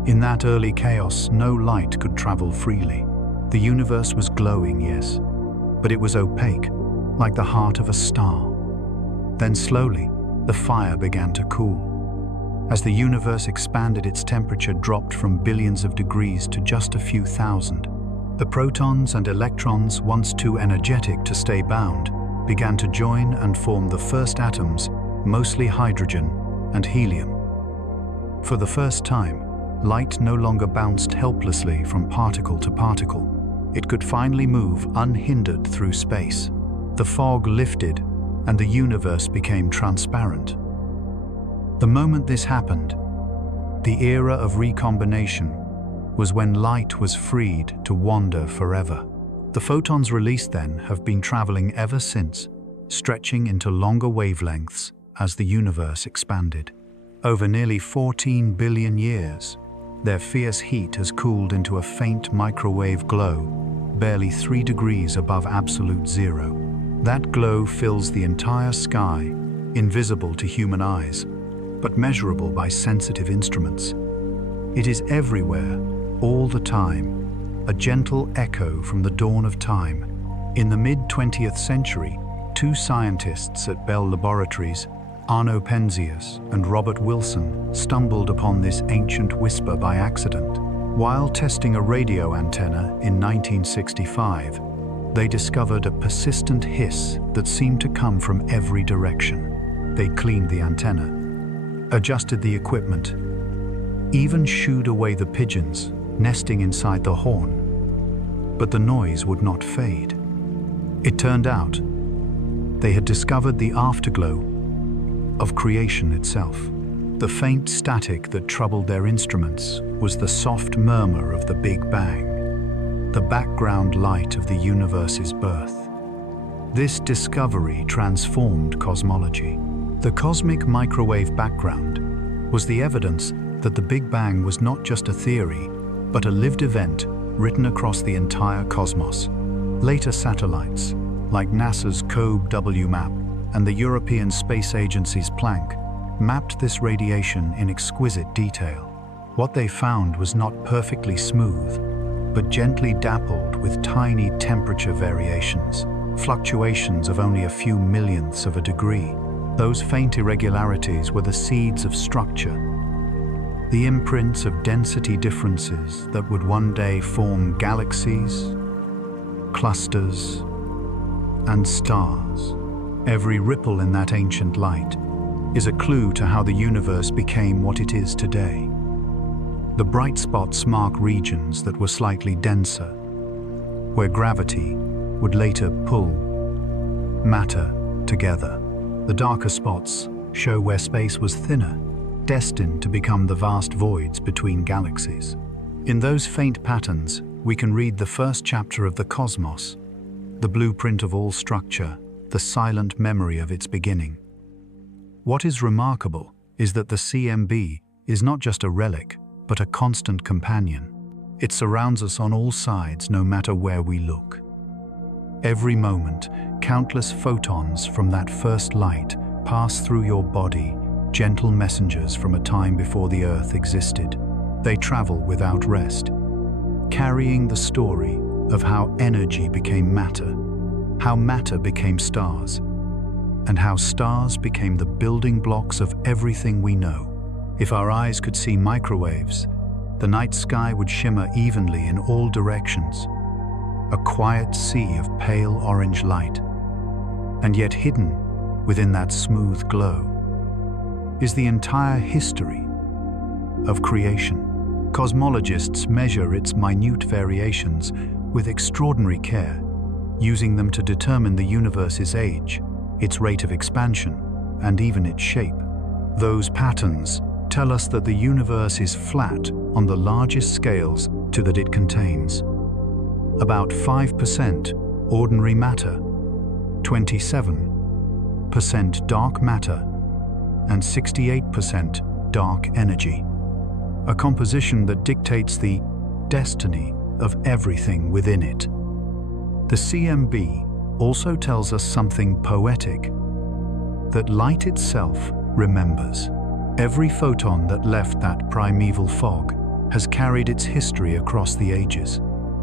In that early chaos, no light could travel freely. The universe was glowing, yes, but it was opaque, like the heart of a star. Then slowly, the fire began to cool. As the universe expanded, its temperature dropped from billions of degrees to just a few thousand. The protons and electrons, once too energetic to stay bound, began to join and form the first atoms, mostly hydrogen and helium. For the first time, light no longer bounced helplessly from particle to particle. It could finally move unhindered through space. The fog lifted, and the universe became transparent. The moment this happened, the era of recombination, was when light was freed to wander forever. The photons released then have been traveling ever since, stretching into longer wavelengths as the universe expanded. Over nearly 14 billion years, their fierce heat has cooled into a faint microwave glow, barely 3 degrees above absolute zero. That glow fills the entire sky, invisible to human eyes, but measurable by sensitive instruments. It is everywhere, all the time, a gentle echo from the dawn of time. In the mid-20th century, 2 scientists at Bell Laboratories, Arno Penzias and Robert Wilson, stumbled upon this ancient whisper by accident. While testing a radio antenna in 1965, they discovered a persistent hiss that seemed to come from every direction. They cleaned the antenna, adjusted the equipment, even shooed away the pigeons nesting inside the horn. But the noise would not fade. It turned out they had discovered the afterglow of creation itself. The faint static that troubled their instruments was the soft murmur of the Big Bang, the background light of the universe's birth. This discovery transformed cosmology. The cosmic microwave background was the evidence that the Big Bang was not just a theory, but a lived event written across the entire cosmos. Later satellites, like NASA's COBE-W map and the European Space Agency's Planck, mapped this radiation in exquisite detail. What they found was not perfectly smooth, but gently dappled with tiny temperature variations, fluctuations of only a few millionths of a degree. Those faint irregularities were the seeds of structure, the imprints of density differences that would one day form galaxies, clusters, and stars. Every ripple in that ancient light is a clue to how the universe became what it is today. The bright spots mark regions that were slightly denser, where gravity would later pull matter together. The darker spots show where space was thinner, destined to become the vast voids between galaxies. In those faint patterns, we can read the first chapter of the cosmos, the blueprint of all structure, the silent memory of its beginning. What is remarkable is that the CMB is not just a relic, but a constant companion. It surrounds us on all sides, no matter where we look. Every moment, countless photons from that first light pass through your body, gentle messengers from a time before the Earth existed. They travel without rest, carrying the story of how energy became matter, how matter became stars, and how stars became the building blocks of everything we know. If our eyes could see microwaves, the night sky would shimmer evenly in all directions, a quiet sea of pale orange light. And yet hidden within that smooth glow is the entire history of creation. Cosmologists measure its minute variations with extraordinary care, using them to determine the universe's age, its rate of expansion, and even its shape. Those patterns tell us that the universe is flat on the largest scales to that it contains. About 5% ordinary matter, 27% dark matter, and 68% dark energy. A composition that dictates the destiny of everything within it. The CMB also tells us something poetic, that light itself remembers. Every photon that left that primeval fog has carried its history across the ages.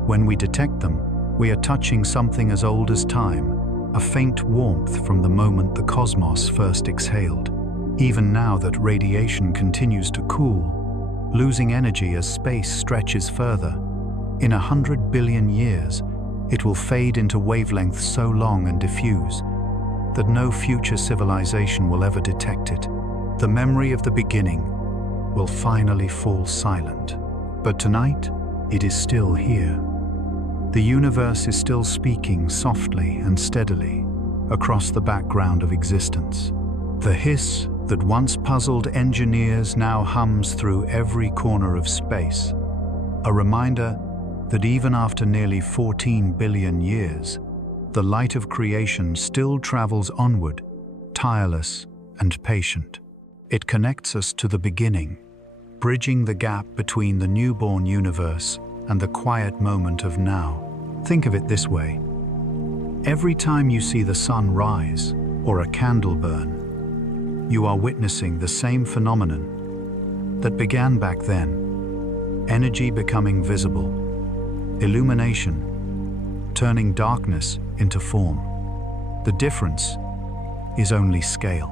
When we detect them, we are touching something as old as time, a faint warmth from the moment the cosmos first exhaled. Even now that radiation continues to cool, losing energy as space stretches further, in 100 billion years, it will fade into wavelengths so long and diffuse that no future civilization will ever detect it. The memory of the beginning will finally fall silent. But tonight, it is still here. The universe is still speaking softly and steadily across the background of existence. The hiss that once puzzled engineers now hums through every corner of space, a reminder that even after nearly 14 billion years, the light of creation still travels onward, tireless and patient. It connects us to the beginning, bridging the gap between the newborn universe and the quiet moment of now. Think of it this way. Every time you see the sun rise or a candle burn, you are witnessing the same phenomenon that began back then: energy becoming visible, illumination, turning darkness into form. The difference is only scale.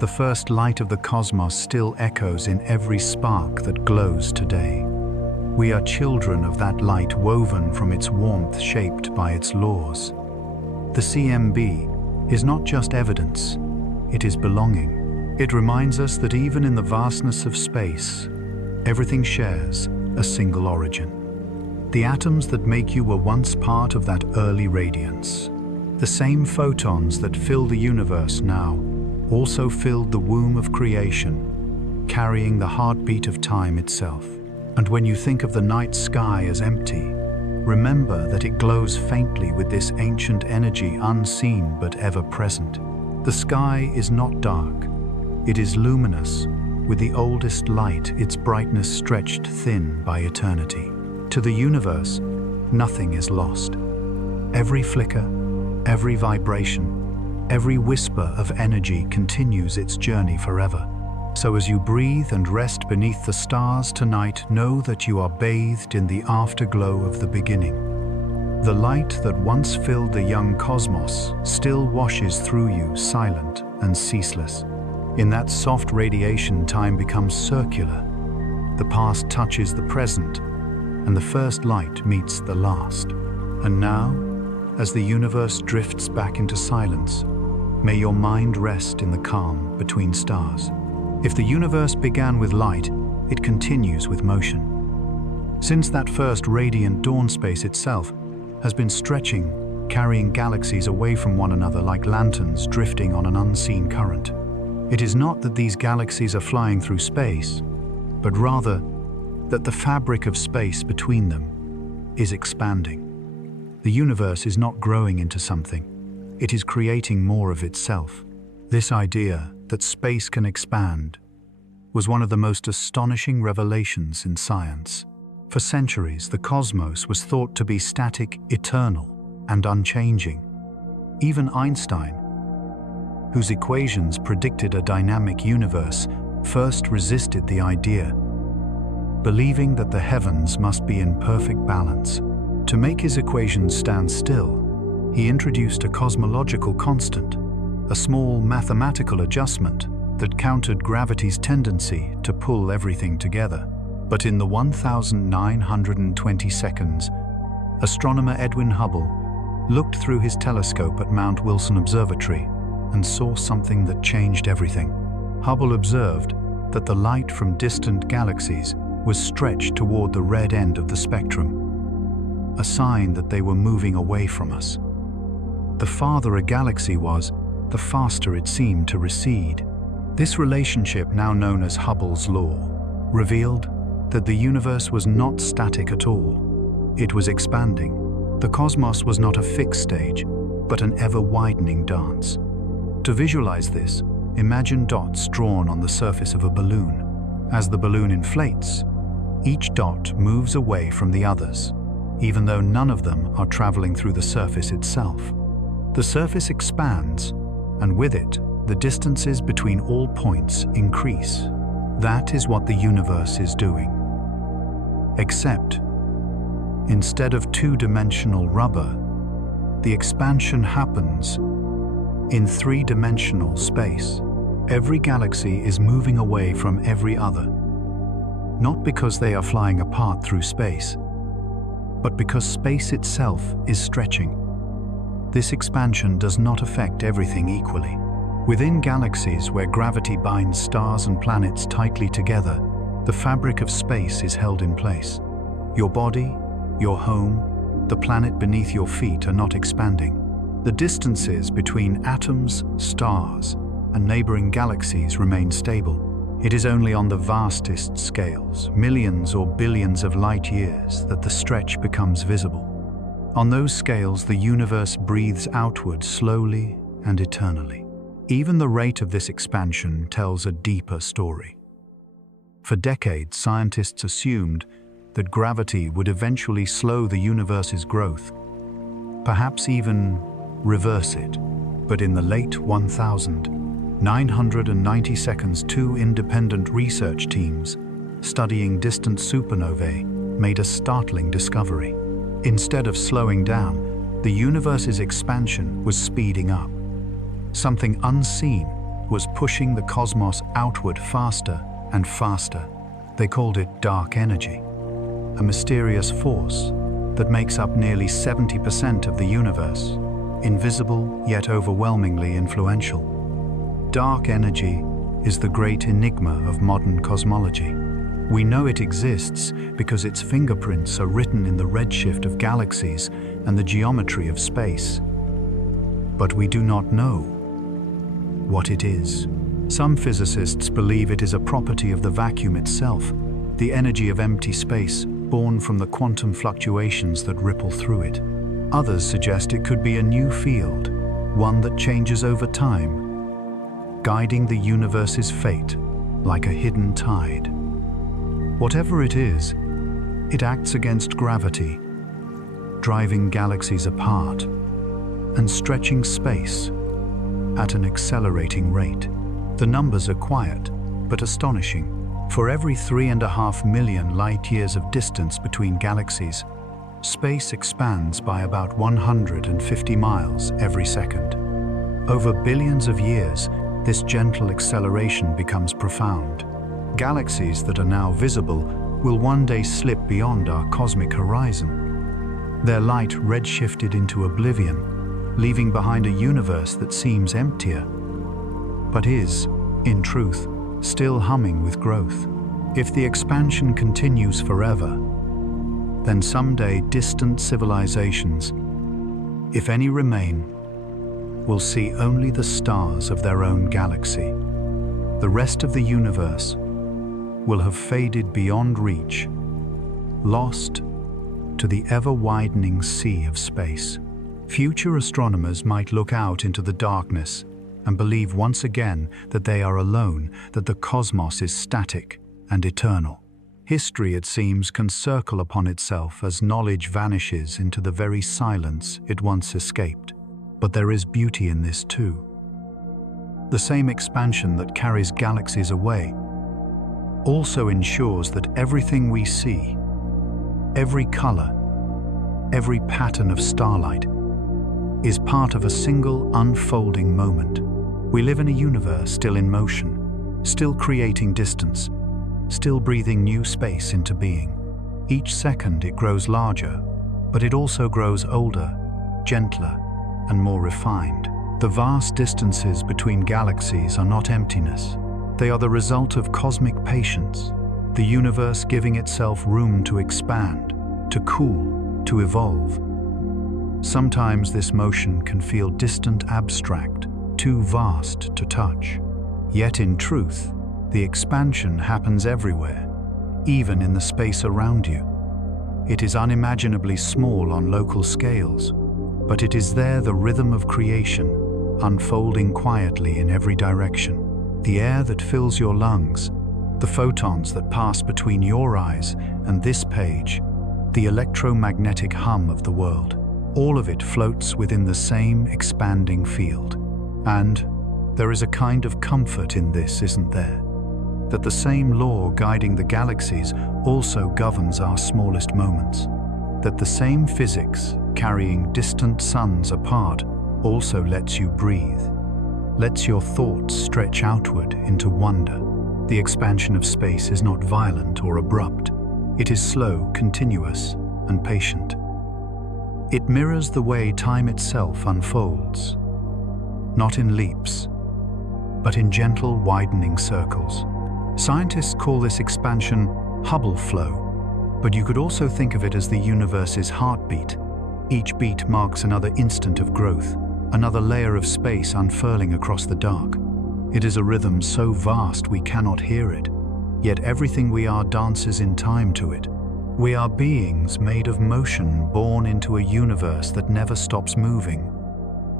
The first light of the cosmos still echoes in every spark that glows today. We are children of that light, woven from its warmth, shaped by its laws. The CMB is not just evidence, it is belonging. It reminds us that even in the vastness of space, everything shares a single origin. The atoms that make you were once part of that early radiance. The same photons that fill the universe now also filled the womb of creation, carrying the heartbeat of time itself. And when you think of the night sky as empty, remember that it glows faintly with this ancient energy, unseen but ever present. The sky is not dark, it is luminous, with the oldest light, its brightness stretched thin by eternity. To the universe, nothing is lost. Every flicker, every vibration, every whisper of energy continues its journey forever. So as you breathe and rest beneath the stars tonight, know that you are bathed in the afterglow of the beginning. The light that once filled the young cosmos still washes through you, silent and ceaseless. In that soft radiation, time becomes circular. The past touches the present, and the first light meets the last. And now, as the universe drifts back into silence, may your mind rest in the calm between stars. If the universe began with light, it continues with motion. Since that first radiant dawn, space itself has been stretching, carrying galaxies away from one another like lanterns drifting on an unseen current. It is not that these galaxies are flying through space, but rather that the fabric of space between them is expanding. The universe is not growing into something, it is creating more of itself. This idea that space can expand was one of the most astonishing revelations in science. For centuries, the cosmos was thought to be static, eternal, and unchanging. Even Einstein, whose equations predicted a dynamic universe, first resisted the idea, believing that the heavens must be in perfect balance. To make his equations stand still, he introduced a cosmological constant, a small mathematical adjustment that countered gravity's tendency to pull everything together. But in the 1920 seconds, astronomer Edwin Hubble looked through his telescope at Mount Wilson Observatory and saw something that changed everything. Hubble observed that the light from distant galaxies was stretched toward the red end of the spectrum, a sign that they were moving away from us. The farther a galaxy was, the faster it seemed to recede. This relationship, now known as Hubble's law, revealed that the universe was not static at all. It was expanding. The cosmos was not a fixed stage, but an ever-widening dance. To visualize this, imagine dots drawn on the surface of a balloon. As the balloon inflates, each dot moves away from the others, even though none of them are traveling through the surface itself. The surface expands, and with it, the distances between all points increase. That is what the universe is doing. Except, instead of two-dimensional rubber, the expansion happens in three-dimensional space. Every galaxy is moving away from every other, not because they are flying apart through space, but because space itself is stretching. This expansion does not affect everything equally. Within galaxies where gravity binds stars and planets tightly together, The fabric of space is held in place. Your body, your home, the planet beneath your feet are not expanding. The distances between atoms, stars, and neighboring galaxies remain stable. It is only on the vastest scales, millions or billions of light years, that the stretch becomes visible. On those scales, the universe breathes outward slowly and eternally. Even the rate of this expansion tells a deeper story. For decades, scientists assumed that gravity would eventually slow the universe's growth, perhaps even reverse it. But in the late 1992, two independent research teams studying distant supernovae made a startling discovery. Instead of slowing down, the universe's expansion was speeding up. Something unseen was pushing the cosmos outward faster and faster. They called it dark energy, a mysterious force that makes up nearly 70% of the universe, invisible yet overwhelmingly influential. Dark energy is the great enigma of modern cosmology. We know it exists because its fingerprints are written in the redshift of galaxies and the geometry of space. But we do not know what it is. Some physicists believe it is a property of the vacuum itself, the energy of empty space born from the quantum fluctuations that ripple through it. Others suggest it could be a new field, one that changes over time, guiding the universe's fate like a hidden tide. Whatever it is, it acts against gravity, driving galaxies apart and stretching space at an accelerating rate. The numbers are quiet, but astonishing. For every 3.5 million light-years of distance between galaxies, space expands by about 150 miles every second. Over billions of years, this gentle acceleration becomes profound. Galaxies that are now visible will one day slip beyond our cosmic horizon, their light redshifted into oblivion, leaving behind a universe that seems emptier, but is, in truth, still humming with growth. If the expansion continues forever, then someday distant civilizations, if any remain, will see only the stars of their own galaxy. The rest of the universe will have faded beyond reach, lost to the ever-widening sea of space. Future astronomers might look out into the darkness and believe once again that they are alone, that the cosmos is static and eternal. History, it seems, can circle upon itself as knowledge vanishes into the very silence it once escaped. But there is beauty in this too. The same expansion that carries galaxies away also ensures that everything we see, every color, every pattern of starlight, is part of a single unfolding moment. We live in a universe still in motion, still creating distance, still breathing new space into being. Each second it grows larger, but it also grows older, gentler, and more refined. The vast distances between galaxies are not emptiness. They are the result of cosmic patience, the universe giving itself room to expand, to cool, to evolve. Sometimes this motion can feel distant, abstract, too vast to touch. Yet in truth, the expansion happens everywhere, even in the space around you. It is unimaginably small on local scales, but it is there the rhythm of creation, unfolding quietly in every direction. The air that fills your lungs, the photons that pass between your eyes and this page, the electromagnetic hum of the world, all of it floats within the same expanding field. And there is a kind of comfort in this, isn't there? That the same law guiding the galaxies also governs our smallest moments. That the same physics carrying distant suns apart also lets you breathe, lets your thoughts stretch outward into wonder. The expansion of space is not violent or abrupt. It is slow, continuous, and patient. It mirrors the way time itself unfolds, not in leaps, but in gentle, widening circles. Scientists call this expansion Hubble flow, but you could also think of it as the universe's heartbeat. Each beat marks another instant of growth, another layer of space unfurling across the dark. It is a rhythm so vast we cannot hear it, yet everything we are dances in time to it. We are beings made of motion, born into a universe that never stops moving.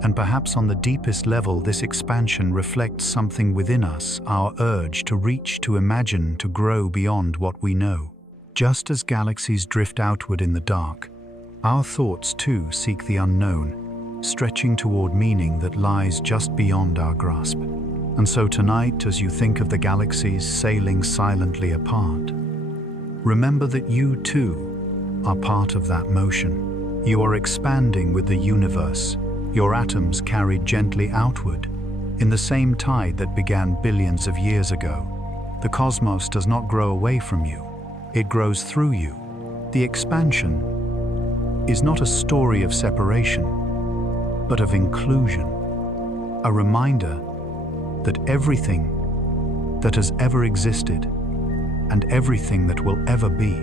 And perhaps on the deepest level, this expansion reflects something within us, our urge to reach, to imagine, to grow beyond what we know. Just as galaxies drift outward in the dark, our thoughts too seek the unknown, stretching toward meaning that lies just beyond our grasp. And so tonight, as you think of the galaxies sailing silently apart, remember that you too are part of that motion. You are expanding with the universe, your atoms carried gently outward, in the same tide that began billions of years ago. The cosmos does not grow away from you, it grows through you. The expansion is not a story of separation, but of inclusion, a reminder that everything that has ever existed and everything that will ever be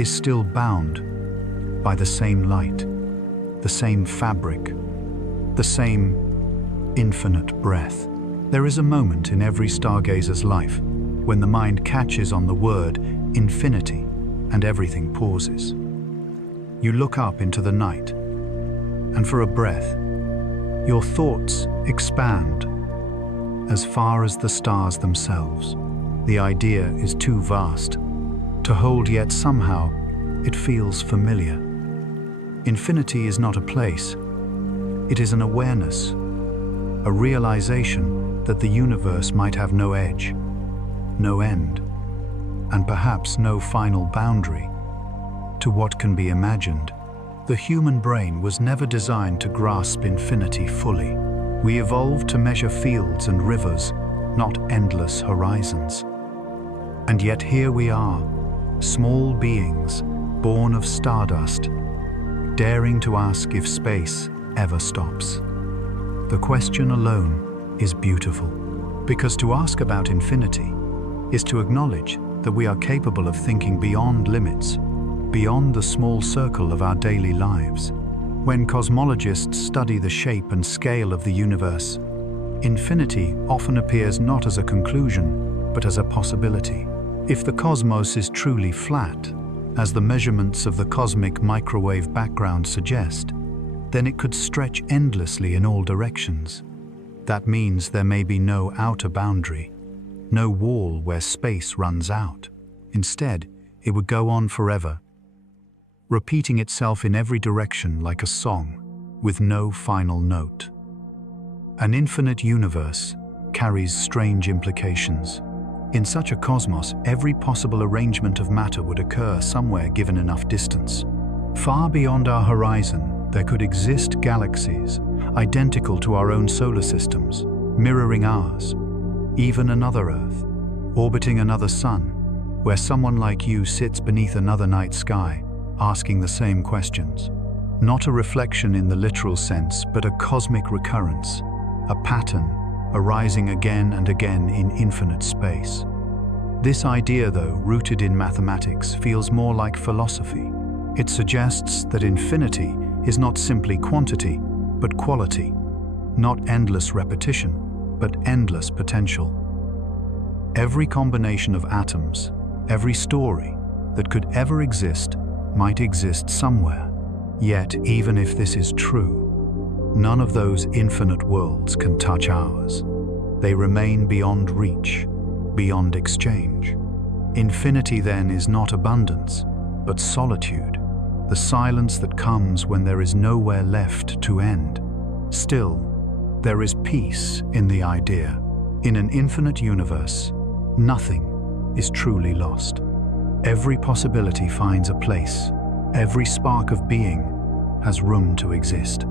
is still bound by the same light, the same fabric, the same infinite breath. There is a moment in every stargazer's life when the mind catches on the word infinity and everything pauses. You look up into the night, and for a breath, your thoughts expand as far as the stars themselves. The idea is too vast to hold, yet somehow it feels familiar. Infinity is not a place. It is an awareness, a realization that the universe might have no edge, no end, and perhaps no final boundary to what can be imagined. The human brain was never designed to grasp infinity fully. We evolved to measure fields and rivers, not endless horizons. And yet here we are, small beings, born of stardust, daring to ask if space ever stops. The question alone is beautiful, because to ask about infinity is to acknowledge that we are capable of thinking beyond limits, beyond the small circle of our daily lives. When cosmologists study the shape and scale of the universe, infinity often appears not as a conclusion, but as a possibility. If the cosmos is truly flat, as the measurements of the cosmic microwave background suggest, then it could stretch endlessly in all directions. That means there may be no outer boundary, no wall where space runs out. Instead, it would go on forever, repeating itself in every direction like a song, with no final note. An infinite universe carries strange implications. In such a cosmos, every possible arrangement of matter would occur somewhere given enough distance. Far beyond our horizon, there could exist galaxies identical to our own solar systems, mirroring ours, even another Earth, orbiting another sun, where someone like you sits beneath another night sky, asking the same questions. Not a reflection in the literal sense, but a cosmic recurrence, a pattern arising again and again in infinite space. This idea, though rooted in mathematics, feels more like philosophy. It suggests that infinity is not simply quantity, but quality, not endless repetition, but endless potential. Every combination of atoms, every story that could ever exist, might exist somewhere. Yet, even if this is true, none of those infinite worlds can touch ours. They remain beyond reach, beyond exchange. Infinity, then, is not abundance, but solitude, the silence that comes when there is nowhere left to end. Still, there is peace in the idea. In an infinite universe, nothing is truly lost. Every possibility finds a place. Every spark of being has room to exist.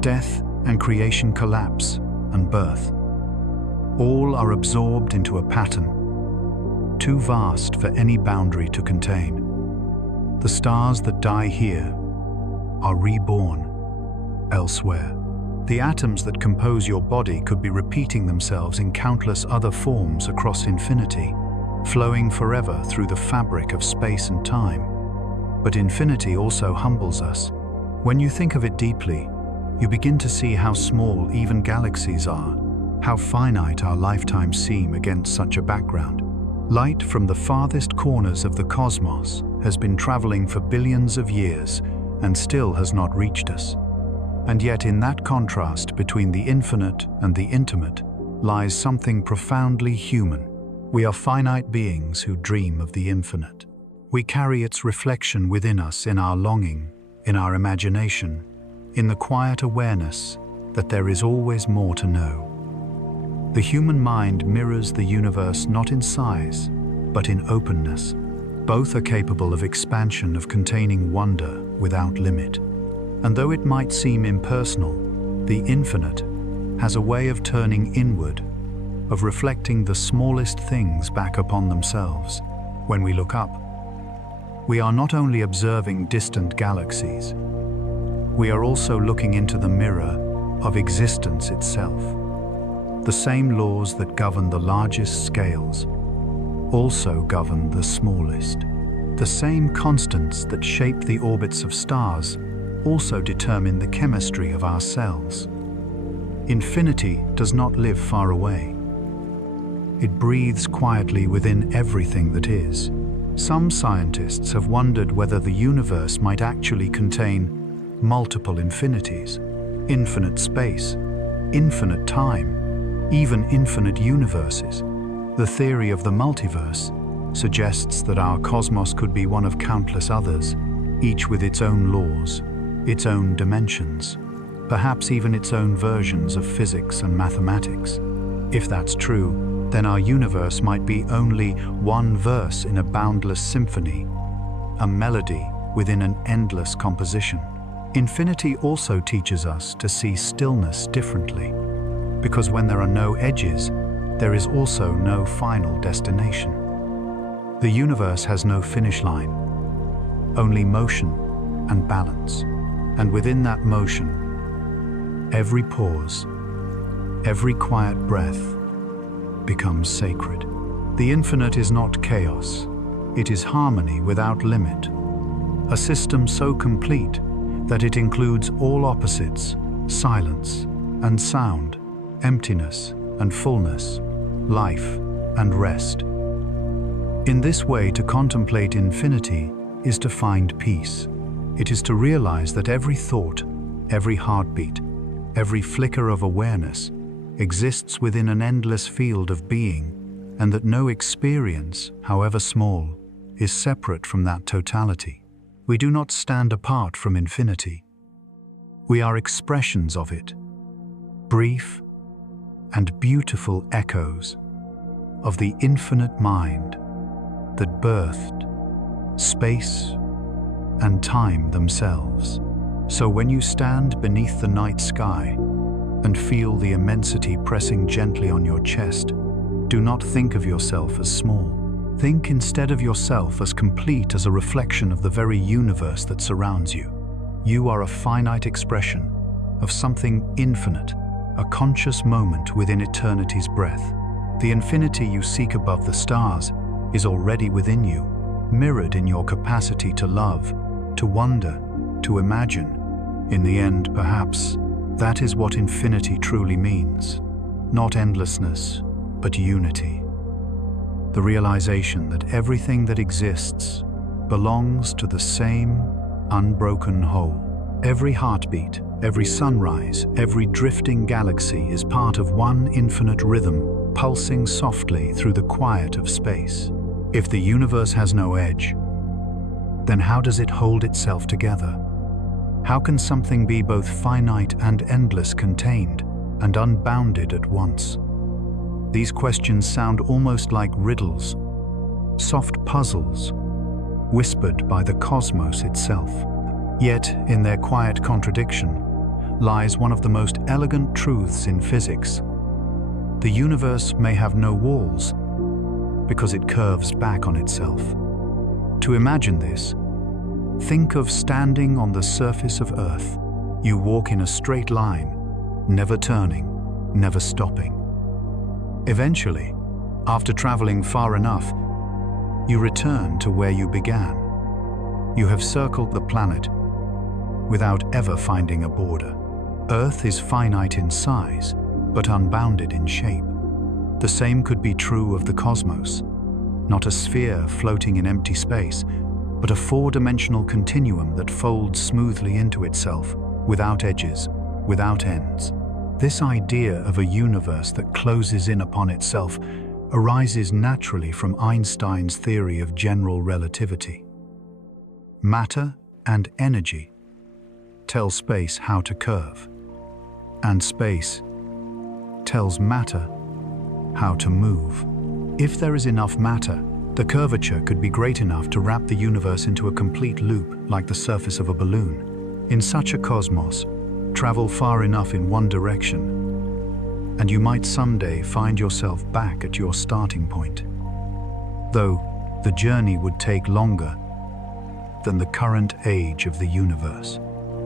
Death and creation collapse and birth. All are absorbed into a pattern, too vast for any boundary to contain. The stars that die here are reborn elsewhere. The atoms that compose your body could be repeating themselves in countless other forms across infinity. flowing forever through the fabric of space and time. But infinity also humbles us. When you think of it deeply, you begin to see how small even galaxies are, how finite our lifetimes seem against such a background. Light from the farthest corners of the cosmos has been traveling for billions of years and still has not reached us. And yet in that contrast between the infinite and the intimate lies something profoundly human. We are finite beings who dream of the infinite. We carry its reflection within us in our longing, in our imagination, in the quiet awareness that there is always more to know. The human mind mirrors the universe not in size, but in openness. Both are capable of expansion, of containing wonder without limit. And though it might seem impersonal, the infinite has a way of turning inward, of reflecting the smallest things back upon themselves. When we look up, we are not only observing distant galaxies, we are also looking into the mirror of existence itself. The same laws that govern the largest scales also govern the smallest. The same constants that shape the orbits of stars also determine the chemistry of our cells. Infinity does not live far away. It breathes quietly within everything that is. Some scientists have wondered whether the universe might actually contain multiple infinities, infinite space, infinite time, even infinite universes. The theory of the multiverse suggests that our cosmos could be one of countless others, each with its own laws, its own dimensions, perhaps even its own versions of physics and mathematics. If that's true, then our universe might be only one verse in a boundless symphony, a melody within an endless composition. Infinity also teaches us to see stillness differently, because when there are no edges, there is also no final destination. The universe has no finish line, only motion and balance. And within that motion, every pause, every quiet breath becomes sacred. The infinite is not chaos, it is harmony without limit, a system so complete that it includes all opposites, silence and sound, emptiness and fullness, life and rest. In this way, to contemplate infinity is to find peace. It is to realize that every thought, every heartbeat, every flicker of awareness exists within an endless field of being, and that no experience, however small, is separate from that totality. We do not stand apart from infinity. We are expressions of it, brief and beautiful echoes of the infinite mind that birthed space and time themselves. So when you stand beneath the night sky and feel the immensity pressing gently on your chest, do not think of yourself as small. Think instead of yourself as complete as a reflection of the very universe that surrounds you. You are a finite expression of something infinite, a conscious moment within eternity's breath. The infinity you seek above the stars is already within you, mirrored in your capacity to love, to wonder, to imagine. In the end, perhaps, that is what infinity truly means. Not endlessness, but unity. The realization that everything that exists belongs to the same unbroken whole. Every heartbeat, every sunrise, every drifting galaxy is part of one infinite rhythm, pulsing softly through the quiet of space. If the universe has no edge, then how does it hold itself together? How can something be both finite and endless, contained and unbounded at once? These questions sound almost like riddles, soft puzzles, whispered by the cosmos itself. Yet, in their quiet contradiction, lies one of the most elegant truths in physics. The universe may have no walls, because it curves back on itself. To imagine this, think of standing on the surface of Earth. You walk in a straight line, never turning, never stopping. Eventually, after traveling far enough, you return to where you began. You have circled the planet without ever finding a border. Earth is finite in size, but unbounded in shape. The same could be true of the cosmos, not a sphere floating in empty space, but a four-dimensional continuum that folds smoothly into itself, without edges, without ends. This idea of a universe that closes in upon itself arises naturally from Einstein's theory of general relativity. Matter and energy tell space how to curve, and space tells matter how to move. If there is enough matter, the curvature could be great enough to wrap the universe into a complete loop like the surface of a balloon. In such a cosmos, travel far enough in one direction, and you might someday find yourself back at your starting point. Though the journey would take longer than the current age of the universe.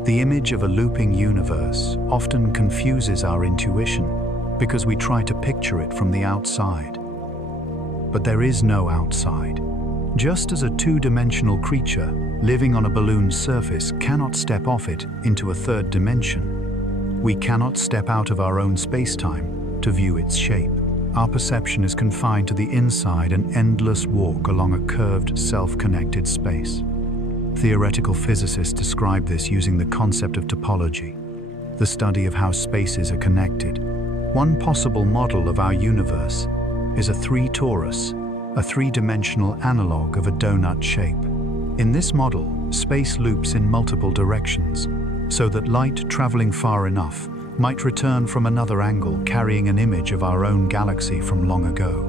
The image of a looping universe often confuses our intuition because we try to picture it from the outside. But there is no outside. Just as a two-dimensional creature living on a balloon's surface cannot step off it into a third dimension, we cannot step out of our own space-time to view its shape. Our perception is confined to the inside, an endless walk along a curved, self-connected space. Theoretical physicists describe this using the concept of topology, the study of how spaces are connected. One possible model of our universe is a three-torus, a three-dimensional analog of a donut shape. In this model, space loops in multiple directions, so that light traveling far enough might return from another angle carrying an image of our own galaxy from long ago.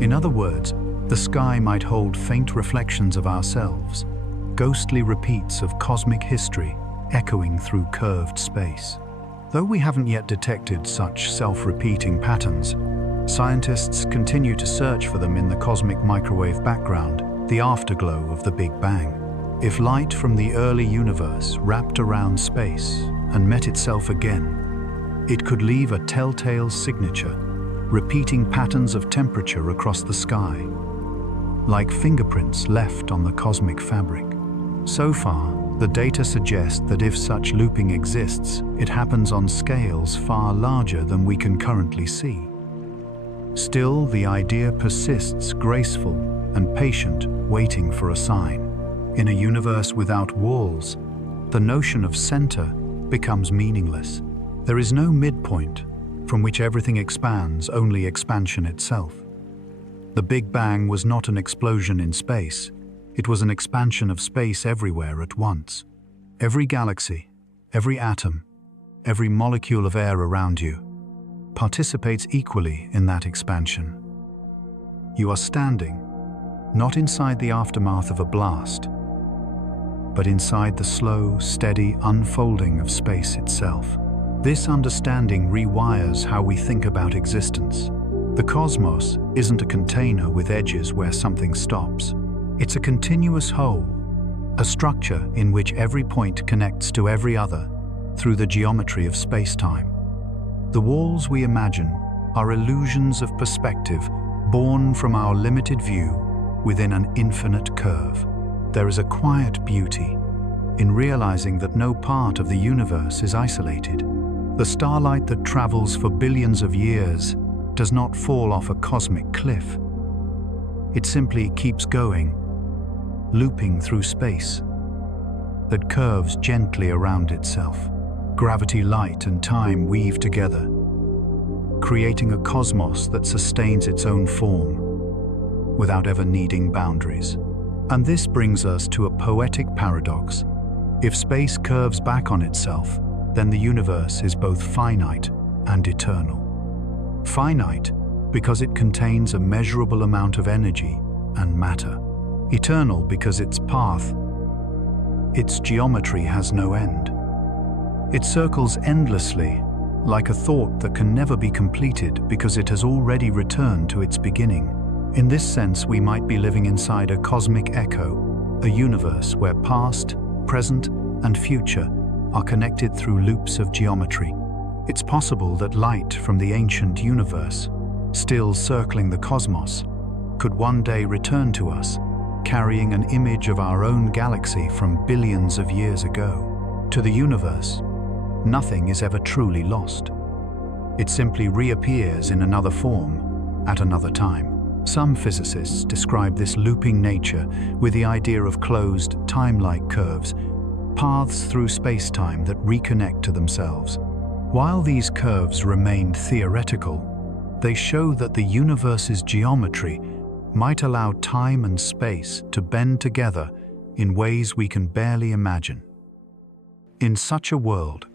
In other words, the sky might hold faint reflections of ourselves, ghostly repeats of cosmic history echoing through curved space. Though we haven't yet detected such self-repeating patterns, scientists continue to search for them in the cosmic microwave background, the afterglow of the Big Bang. If light from the early universe wrapped around space and met itself again, it could leave a telltale signature, repeating patterns of temperature across the sky, like fingerprints left on the cosmic fabric. So far, the data suggest that if such looping exists, it happens on scales far larger than we can currently see. Still, the idea persists, graceful and patient, waiting for a sign. In a universe without walls, the notion of center becomes meaningless. There is no midpoint from which everything expands, only expansion itself. The Big Bang was not an explosion in space. It was an expansion of space everywhere at once. Every galaxy, every atom, every molecule of air around you participates equally in that expansion. You are standing, not inside the aftermath of a blast, but inside the slow, steady unfolding of space itself. This understanding rewires how we think about existence. The cosmos isn't a container with edges where something stops. It's a continuous whole, a structure in which every point connects to every other through the geometry of space-time. The walls we imagine are illusions of perspective born from our limited view within an infinite curve. There is a quiet beauty in realizing that no part of the universe is isolated. The starlight that travels for billions of years does not fall off a cosmic cliff. It simply keeps going, looping through space that curves gently around itself. Gravity, light, and time weave together, creating a cosmos that sustains its own form without ever needing boundaries. And this brings us to a poetic paradox. If space curves back on itself, then the universe is both finite and eternal. Finite because it contains a measurable amount of energy and matter. Eternal because its path, its geometry has no end. It circles endlessly, like a thought that can never be completed because it has already returned to its beginning. In this sense, we might be living inside a cosmic echo, a universe where past, present, and future are connected through loops of geometry. It's possible that light from the ancient universe, still circling the cosmos, could one day return to us carrying an image of our own galaxy from billions of years ago. To the universe, nothing is ever truly lost. It simply reappears in another form at another time. Some physicists describe this looping nature with the idea of closed, time-like curves, paths through space-time that reconnect to themselves. While these curves remain theoretical, they show that the universe's geometry might allow time and space to bend together in ways we can barely imagine. In such a world,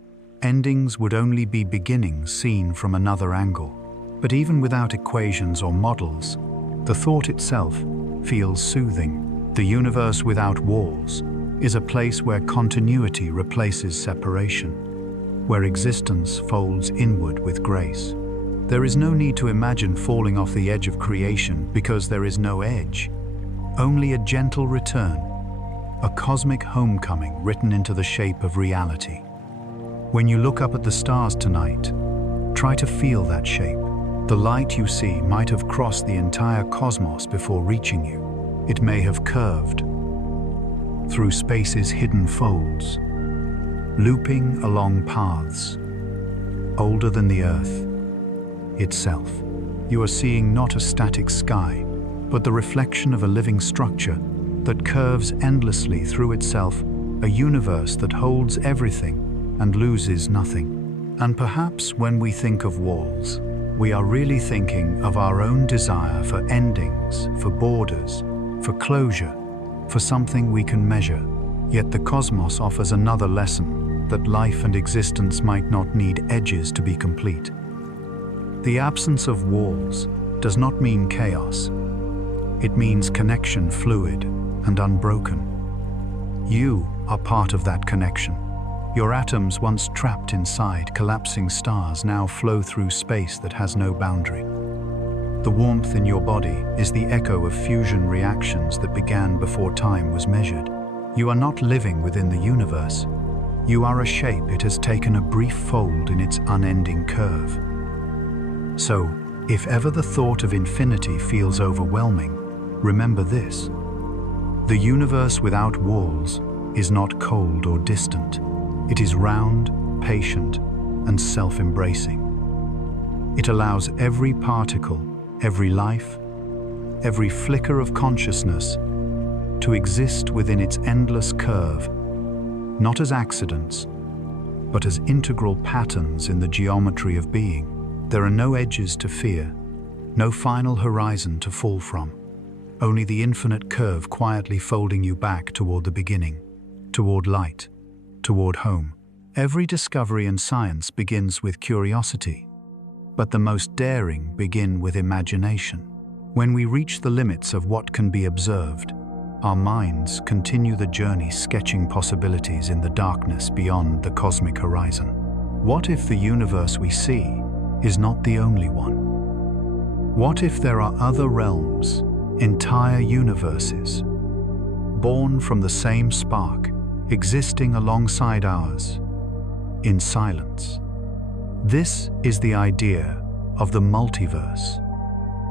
endings would only be beginnings seen from another angle. But even without equations or models, the thought itself feels soothing. The universe without walls is a place where continuity replaces separation, where existence folds inward with grace. There is no need to imagine falling off the edge of creation because there is no edge, only a gentle return, a cosmic homecoming written into the shape of reality. When you look up at the stars tonight, try to feel that shape. The light you see might have crossed the entire cosmos before reaching you. It may have curved through space's hidden folds, looping along paths older than the Earth itself. You are seeing not a static sky, but the reflection of a living structure that curves endlessly through itself, a universe that holds everything and loses nothing. And perhaps when we think of walls, we are really thinking of our own desire for endings, for borders, for closure, for something we can measure. Yet the cosmos offers another lesson, that life and existence might not need edges to be complete. The absence of walls does not mean chaos. It means connection fluid and unbroken. You are part of that connection. Your atoms, once trapped inside collapsing stars, now flow through space that has no boundary. The warmth in your body is the echo of fusion reactions that began before time was measured. You are not living within the universe. You are a shape it has taken a brief fold in its unending curve. So, if ever the thought of infinity feels overwhelming, remember this: the universe without walls is not cold or distant. It is round, patient, and self-embracing. It allows every particle, every life, every flicker of consciousness to exist within its endless curve, not as accidents, but as integral patterns in the geometry of being. There are no edges to fear, no final horizon to fall from, only the infinite curve quietly folding you back toward the beginning, toward light, toward home. Every discovery in science begins with curiosity, but the most daring begin with imagination. When we reach the limits of what can be observed, our minds continue the journey, sketching possibilities in the darkness beyond the cosmic horizon. What if the universe we see is not the only one? What if there are other realms, entire universes, born from the same spark, existing alongside ours, in silence? This is the idea of the multiverse,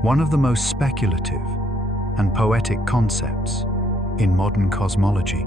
one of the most speculative and poetic concepts in modern cosmology.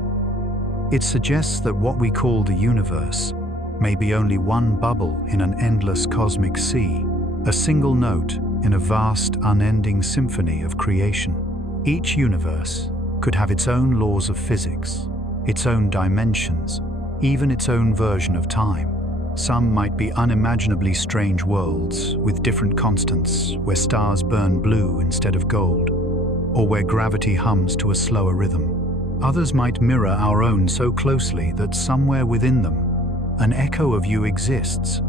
It suggests that what we call the universe may be only one bubble in an endless cosmic sea, a single note in a vast, unending symphony of creation. Each universe could have its own laws of physics, its own dimensions, even its own version of time. Some might be unimaginably strange worlds with different constants, where stars burn blue instead of gold, or where gravity hums to a slower rhythm. Others might mirror our own so closely that somewhere within them, an echo of you exists,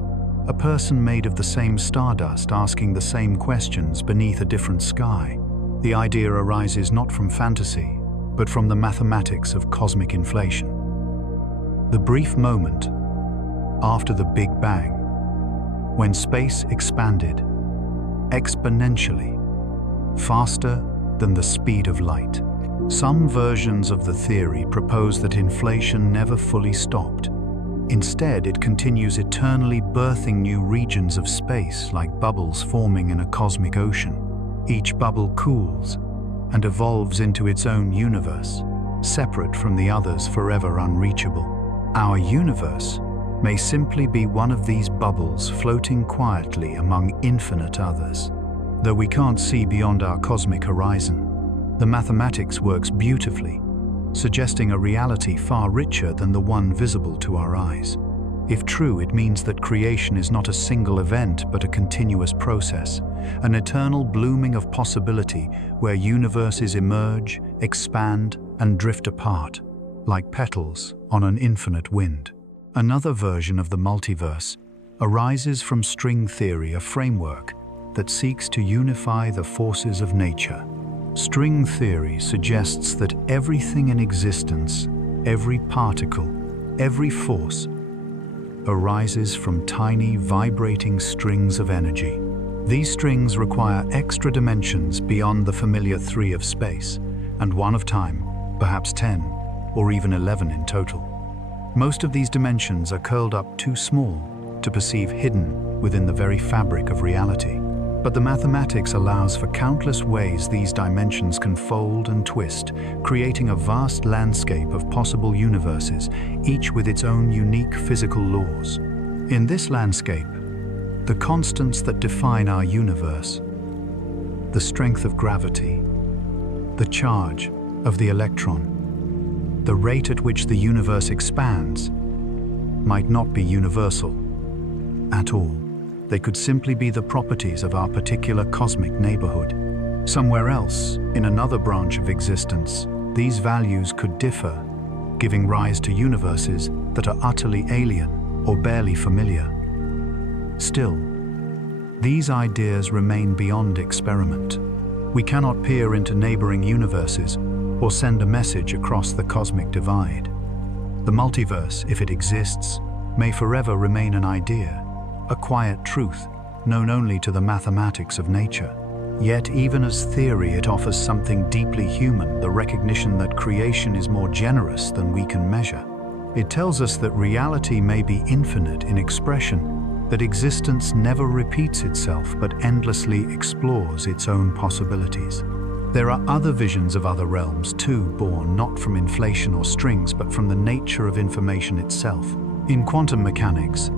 a person made of the same stardust asking the same questions beneath a different sky. The idea arises not from fantasy, but from the mathematics of cosmic inflation. The brief moment after the Big Bang, when space expanded exponentially, faster than the speed of light. Some versions of the theory propose that inflation never fully stopped. Instead, it continues eternally, birthing new regions of space like bubbles forming in a cosmic ocean. Each bubble cools and evolves into its own universe, separate from the others, forever unreachable. Our universe may simply be one of these bubbles floating quietly among infinite others. Though we can't see beyond our cosmic horizon, the mathematics works beautifully, suggesting a reality far richer than the one visible to our eyes. If true, it means that creation is not a single event but a continuous process, an eternal blooming of possibility where universes emerge, expand, and drift apart, like petals on an infinite wind. Another version of the multiverse arises from string theory, a framework that seeks to unify the forces of nature. String theory suggests that everything in existence, every particle, every force, arises from tiny vibrating strings of energy. These strings require extra dimensions beyond the familiar 3 of space, and 1 of time, perhaps 10, or even 11 in total. Most of these dimensions are curled up too small to perceive hidden within the very fabric of reality. But the mathematics allows for countless ways these dimensions can fold and twist, creating a vast landscape of possible universes, each with its own unique physical laws. In this landscape, the constants that define our universe, the strength of gravity, the charge of the electron, the rate at which the universe expands, might not be universal at all. They could simply be the properties of our particular cosmic neighborhood. Somewhere else, in another branch of existence, these values could differ, giving rise to universes that are utterly alien or barely familiar. Still, these ideas remain beyond experiment. We cannot peer into neighboring universes or send a message across the cosmic divide. The multiverse, if it exists, may forever remain an idea, a quiet truth known only to the mathematics of nature. Yet even as theory, it offers something deeply human, the recognition that creation is more generous than we can measure. It tells us that reality may be infinite in expression, that existence never repeats itself but endlessly explores its own possibilities. There are other visions of other realms too, born not from inflation or strings but from the nature of information itself. In quantum mechanics,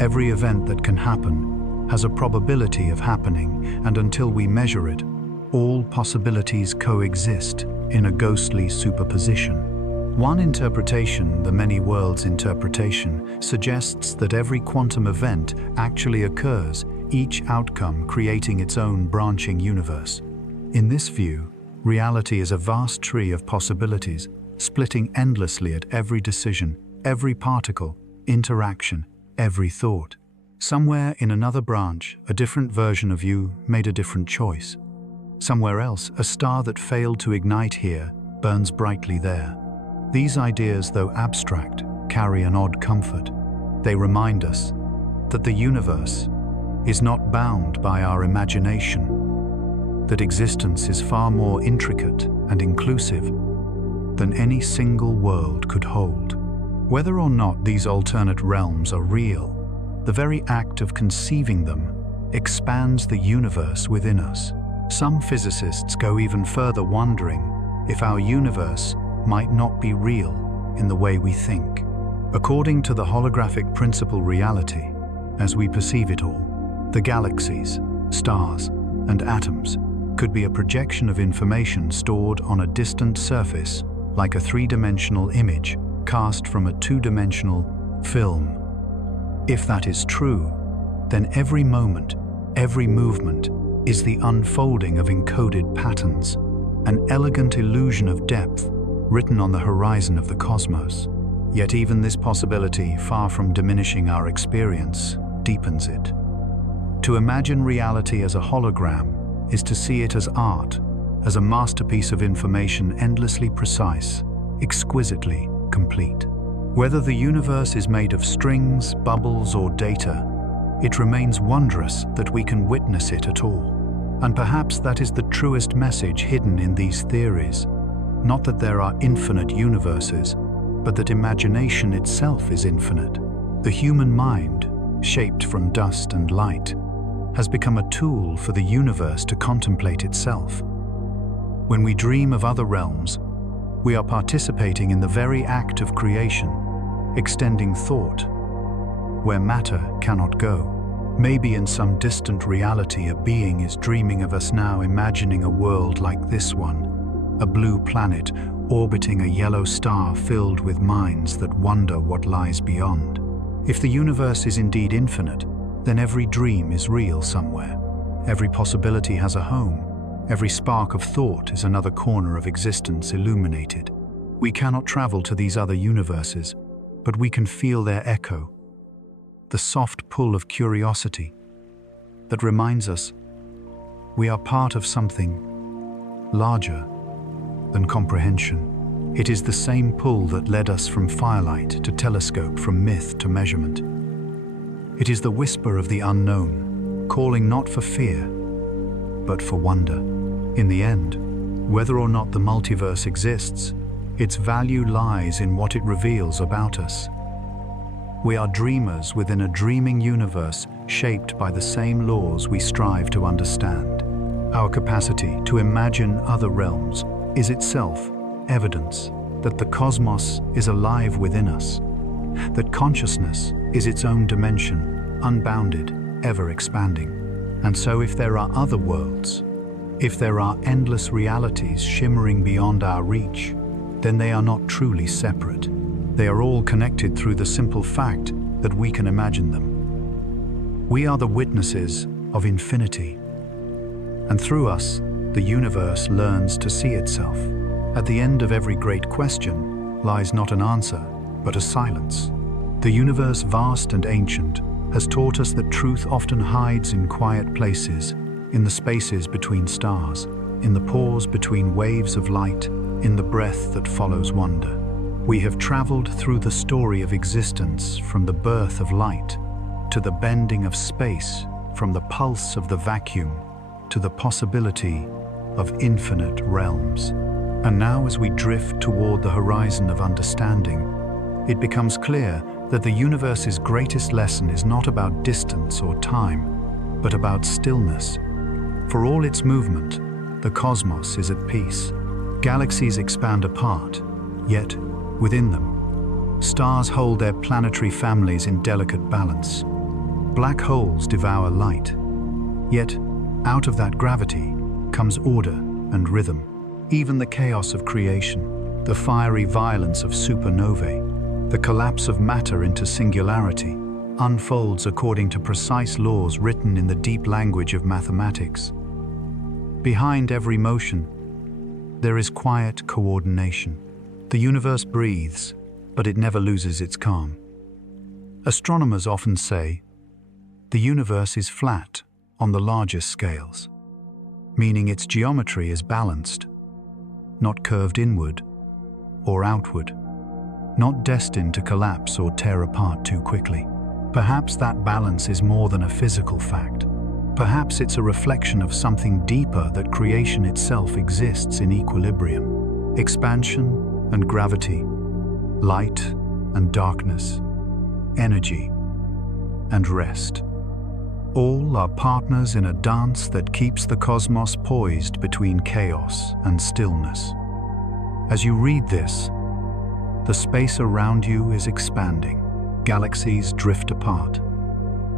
every event that can happen has a probability of happening, and until we measure it, all possibilities coexist in a ghostly superposition. One interpretation, the many worlds interpretation, suggests that every quantum event actually occurs, each outcome creating its own branching universe. In this view, reality is a vast tree of possibilities, splitting endlessly at every decision, every particle, interaction, every thought. Somewhere in another branch, a different version of you made a different choice. Somewhere else, a star that failed to ignite here burns brightly there. These ideas, though abstract, carry an odd comfort. They remind us that the universe is not bound by our imagination, that existence is far more intricate and inclusive than any single world could hold. Whether or not these alternate realms are real, the very act of conceiving them expands the universe within us. Some physicists go even further, wondering if our universe might not be real in the way we think. According to the holographic principle reality, as we perceive it all, the galaxies, stars, and atoms could be a projection of information stored on a distant surface, like a three-dimensional image cast from a two-dimensional film. If that is true, then every moment, every movement is the unfolding of encoded patterns, an elegant illusion of depth written on the horizon of the cosmos. Yet even this possibility, far from diminishing our experience, deepens it. To imagine reality as a hologram is to see it as art, as a masterpiece of information endlessly precise, exquisitely complete. Whether the universe is made of strings, bubbles, or data, it remains wondrous that we can witness it at all. And perhaps that is the truest message hidden in these theories. Not that there are infinite universes, but that imagination itself is infinite. The human mind, shaped from dust and light, has become a tool for the universe to contemplate itself. When we dream of other realms, we are participating in the very act of creation, extending thought where matter cannot go. Maybe in some distant reality a being is dreaming of us now, imagining a world like this one, a blue planet orbiting a yellow star filled with minds that wonder what lies beyond. If the universe is indeed infinite, then every dream is real somewhere. Every possibility has a home. Every spark of thought is another corner of existence illuminated. We cannot travel to these other universes, but we can feel their echo, the soft pull of curiosity that reminds us we are part of something larger than comprehension. It is the same pull that led us from firelight to telescope, from myth to measurement. It is the whisper of the unknown, calling not for fear, but for wonder. In the end, whether or not the multiverse exists, its value lies in what it reveals about us. We are dreamers within a dreaming universe shaped by the same laws we strive to understand. Our capacity to imagine other realms is itself evidence that the cosmos is alive within us, that consciousness is its own dimension, unbounded, ever expanding. And so if there are other worlds, if there are endless realities shimmering beyond our reach, then they are not truly separate. They are all connected through the simple fact that we can imagine them. We are the witnesses of infinity, and through us, the universe learns to see itself. At the end of every great question lies not an answer, but a silence. The universe, vast and ancient, has taught us that truth often hides in quiet places, in the spaces between stars, in the pause between waves of light, in the breath that follows wonder. We have traveled through the story of existence, from the birth of light to the bending of space, from the pulse of the vacuum to the possibility of infinite realms. And now, as we drift toward the horizon of understanding, it becomes clear that the universe's greatest lesson is not about distance or time, but about stillness. For all its movement, the cosmos is at peace. Galaxies expand apart, yet within them, stars hold their planetary families in delicate balance. Black holes devour light, yet out of that gravity comes order and rhythm. Even the chaos of creation, the fiery violence of supernovae, the collapse of matter into singularity, unfolds according to precise laws written in the deep language of mathematics. Behind every motion, there is quiet coordination. The universe breathes, but it never loses its calm. Astronomers often say, the universe is flat on the largest scales, meaning its geometry is balanced, not curved inward or outward, not destined to collapse or tear apart too quickly. Perhaps that balance is more than a physical fact. Perhaps it's a reflection of something deeper, that creation itself exists in equilibrium. Expansion and gravity, light and darkness, energy and rest. All are partners in a dance that keeps the cosmos poised between chaos and stillness. As you read this, the space around you is expanding. Galaxies drift apart.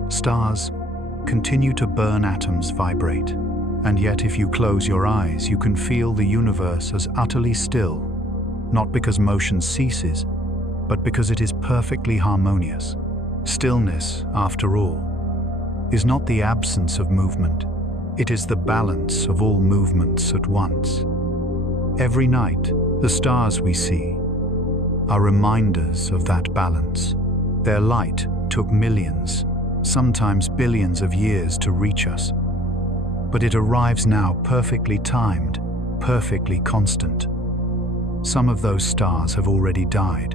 Stars continue to burn, atoms vibrate. And yet, if you close your eyes, you can feel the universe as utterly still, not because motion ceases, but because it is perfectly harmonious. Stillness, after all, is not the absence of movement. It is the balance of all movements at once. Every night, the stars we see are reminders of that balance. Their light took millions, sometimes billions of years to reach us. But it arrives now perfectly timed, perfectly constant. Some of those stars have already died.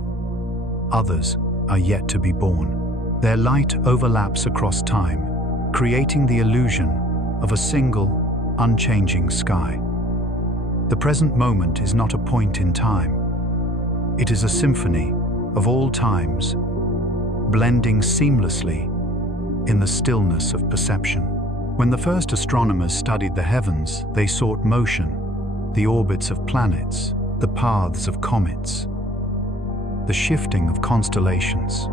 Others are yet to be born. Their light overlaps across time, creating the illusion of a single, unchanging sky. The present moment is not a point in time. It is a symphony of all times, blending seamlessly in the stillness of perception. When the first astronomers studied the heavens, they sought motion, the orbits of planets, the paths of comets, the shifting of constellations.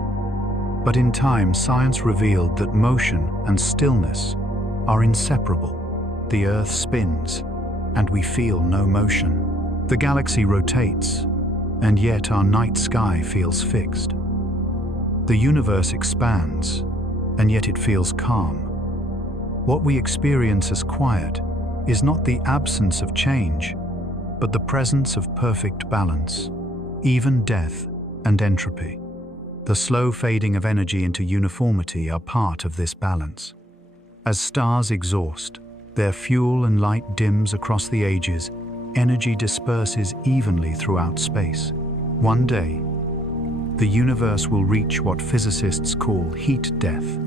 But in time, science revealed that motion and stillness are inseparable. The Earth spins, and we feel no motion. The galaxy rotates, and yet our night sky feels fixed. The universe expands, and yet it feels calm. What we experience as quiet is not the absence of change, but the presence of perfect balance. Even death and entropy, the slow fading of energy into uniformity, are part of this balance. As stars exhaust, their fuel and light dims across the ages, energy disperses evenly throughout space. One day, the universe will reach what physicists call heat death,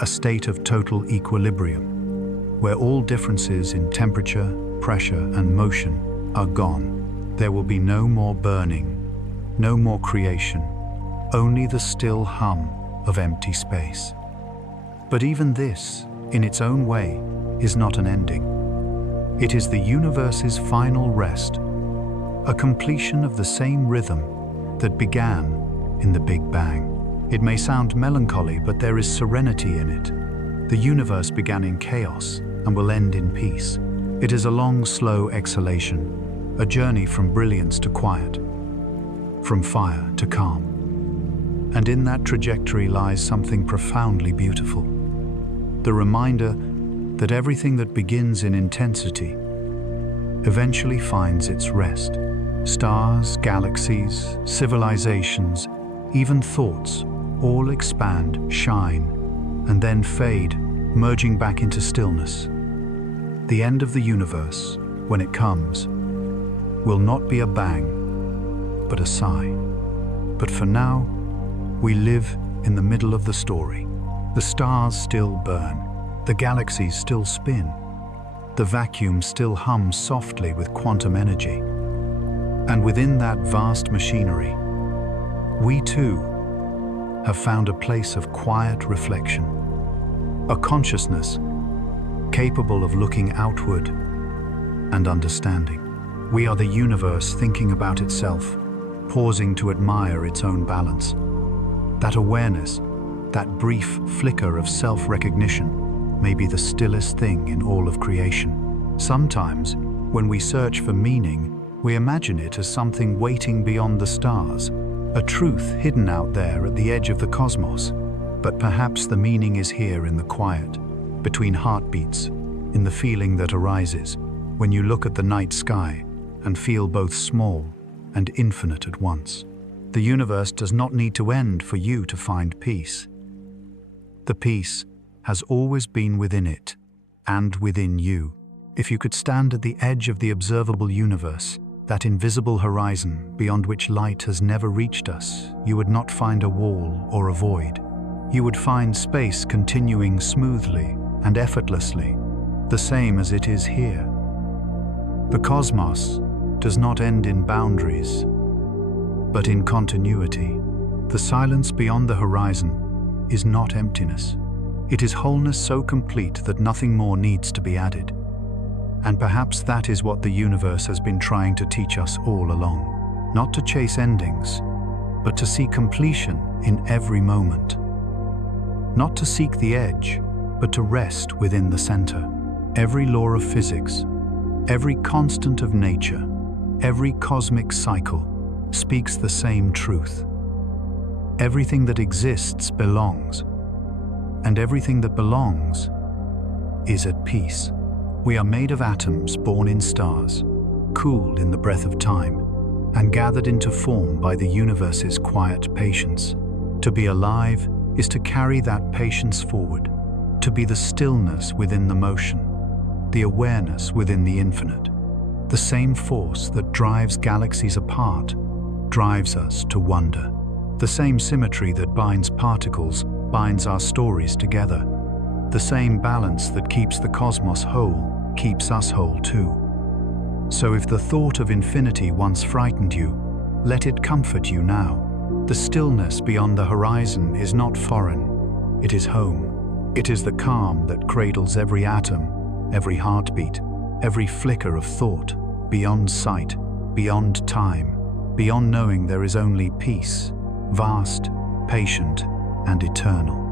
a state of total equilibrium, where all differences in temperature, pressure, and motion are gone. There will be no more burning, no more creation, only the still hum of empty space. But even this, in its own way, is not an ending. It is the universe's final rest, a completion of the same rhythm that began in the Big Bang. It may sound melancholy, but there is serenity in it. The universe began in chaos and will end in peace. It is a long, slow exhalation, a journey from brilliance to quiet, from fire to calm. And in that trajectory lies something profoundly beautiful. The reminder that everything that begins in intensity eventually finds its rest. Stars, galaxies, civilizations, even thoughts, all expand, shine, and then fade, merging back into stillness. The end of the universe, when it comes, will not be a bang, but a sigh. But for now, we live in the middle of the story. The stars still burn, the galaxies still spin, the vacuum still hums softly with quantum energy. And within that vast machinery, we too have found a place of quiet reflection, a consciousness capable of looking outward and understanding. We are the universe thinking about itself, pausing to admire its own balance. That awareness, that brief flicker of self-recognition, may be the stillest thing in all of creation. Sometimes, when we search for meaning, we imagine it as something waiting beyond the stars, a truth hidden out there at the edge of the cosmos. But perhaps the meaning is here in the quiet, between heartbeats, in the feeling that arises when you look at the night sky and feel both small and infinite at once. The universe does not need to end for you to find peace. The peace has always been within it and within you. If you could stand at the edge of the observable universe, that invisible horizon beyond which light has never reached us, you would not find a wall or a void. You would find space continuing smoothly and effortlessly, the same as it is here. The cosmos does not end in boundaries, but in continuity. The silence beyond the horizon is not emptiness. It is wholeness so complete that nothing more needs to be added. And perhaps that is what the universe has been trying to teach us all along. Not to chase endings, but to see completion in every moment. Not to seek the edge, but to rest within the center. Every law of physics, every constant of nature, every cosmic cycle speaks the same truth. Everything that exists belongs, and everything that belongs is at peace. We are made of atoms born in stars, cooled in the breath of time, and gathered into form by the universe's quiet patience. To be alive is to carry that patience forward, to be the stillness within the motion, the awareness within the infinite. The same force that drives galaxies apart drives us to wonder. The same symmetry that binds particles binds our stories together. The same balance that keeps the cosmos whole keeps us whole too. So if the thought of infinity once frightened you, let it comfort you now. The stillness beyond the horizon is not foreign, it is home. It is the calm that cradles every atom, every heartbeat, every flicker of thought. beyond sight, beyond time, beyond knowing there is only peace, vast, patient, and eternal.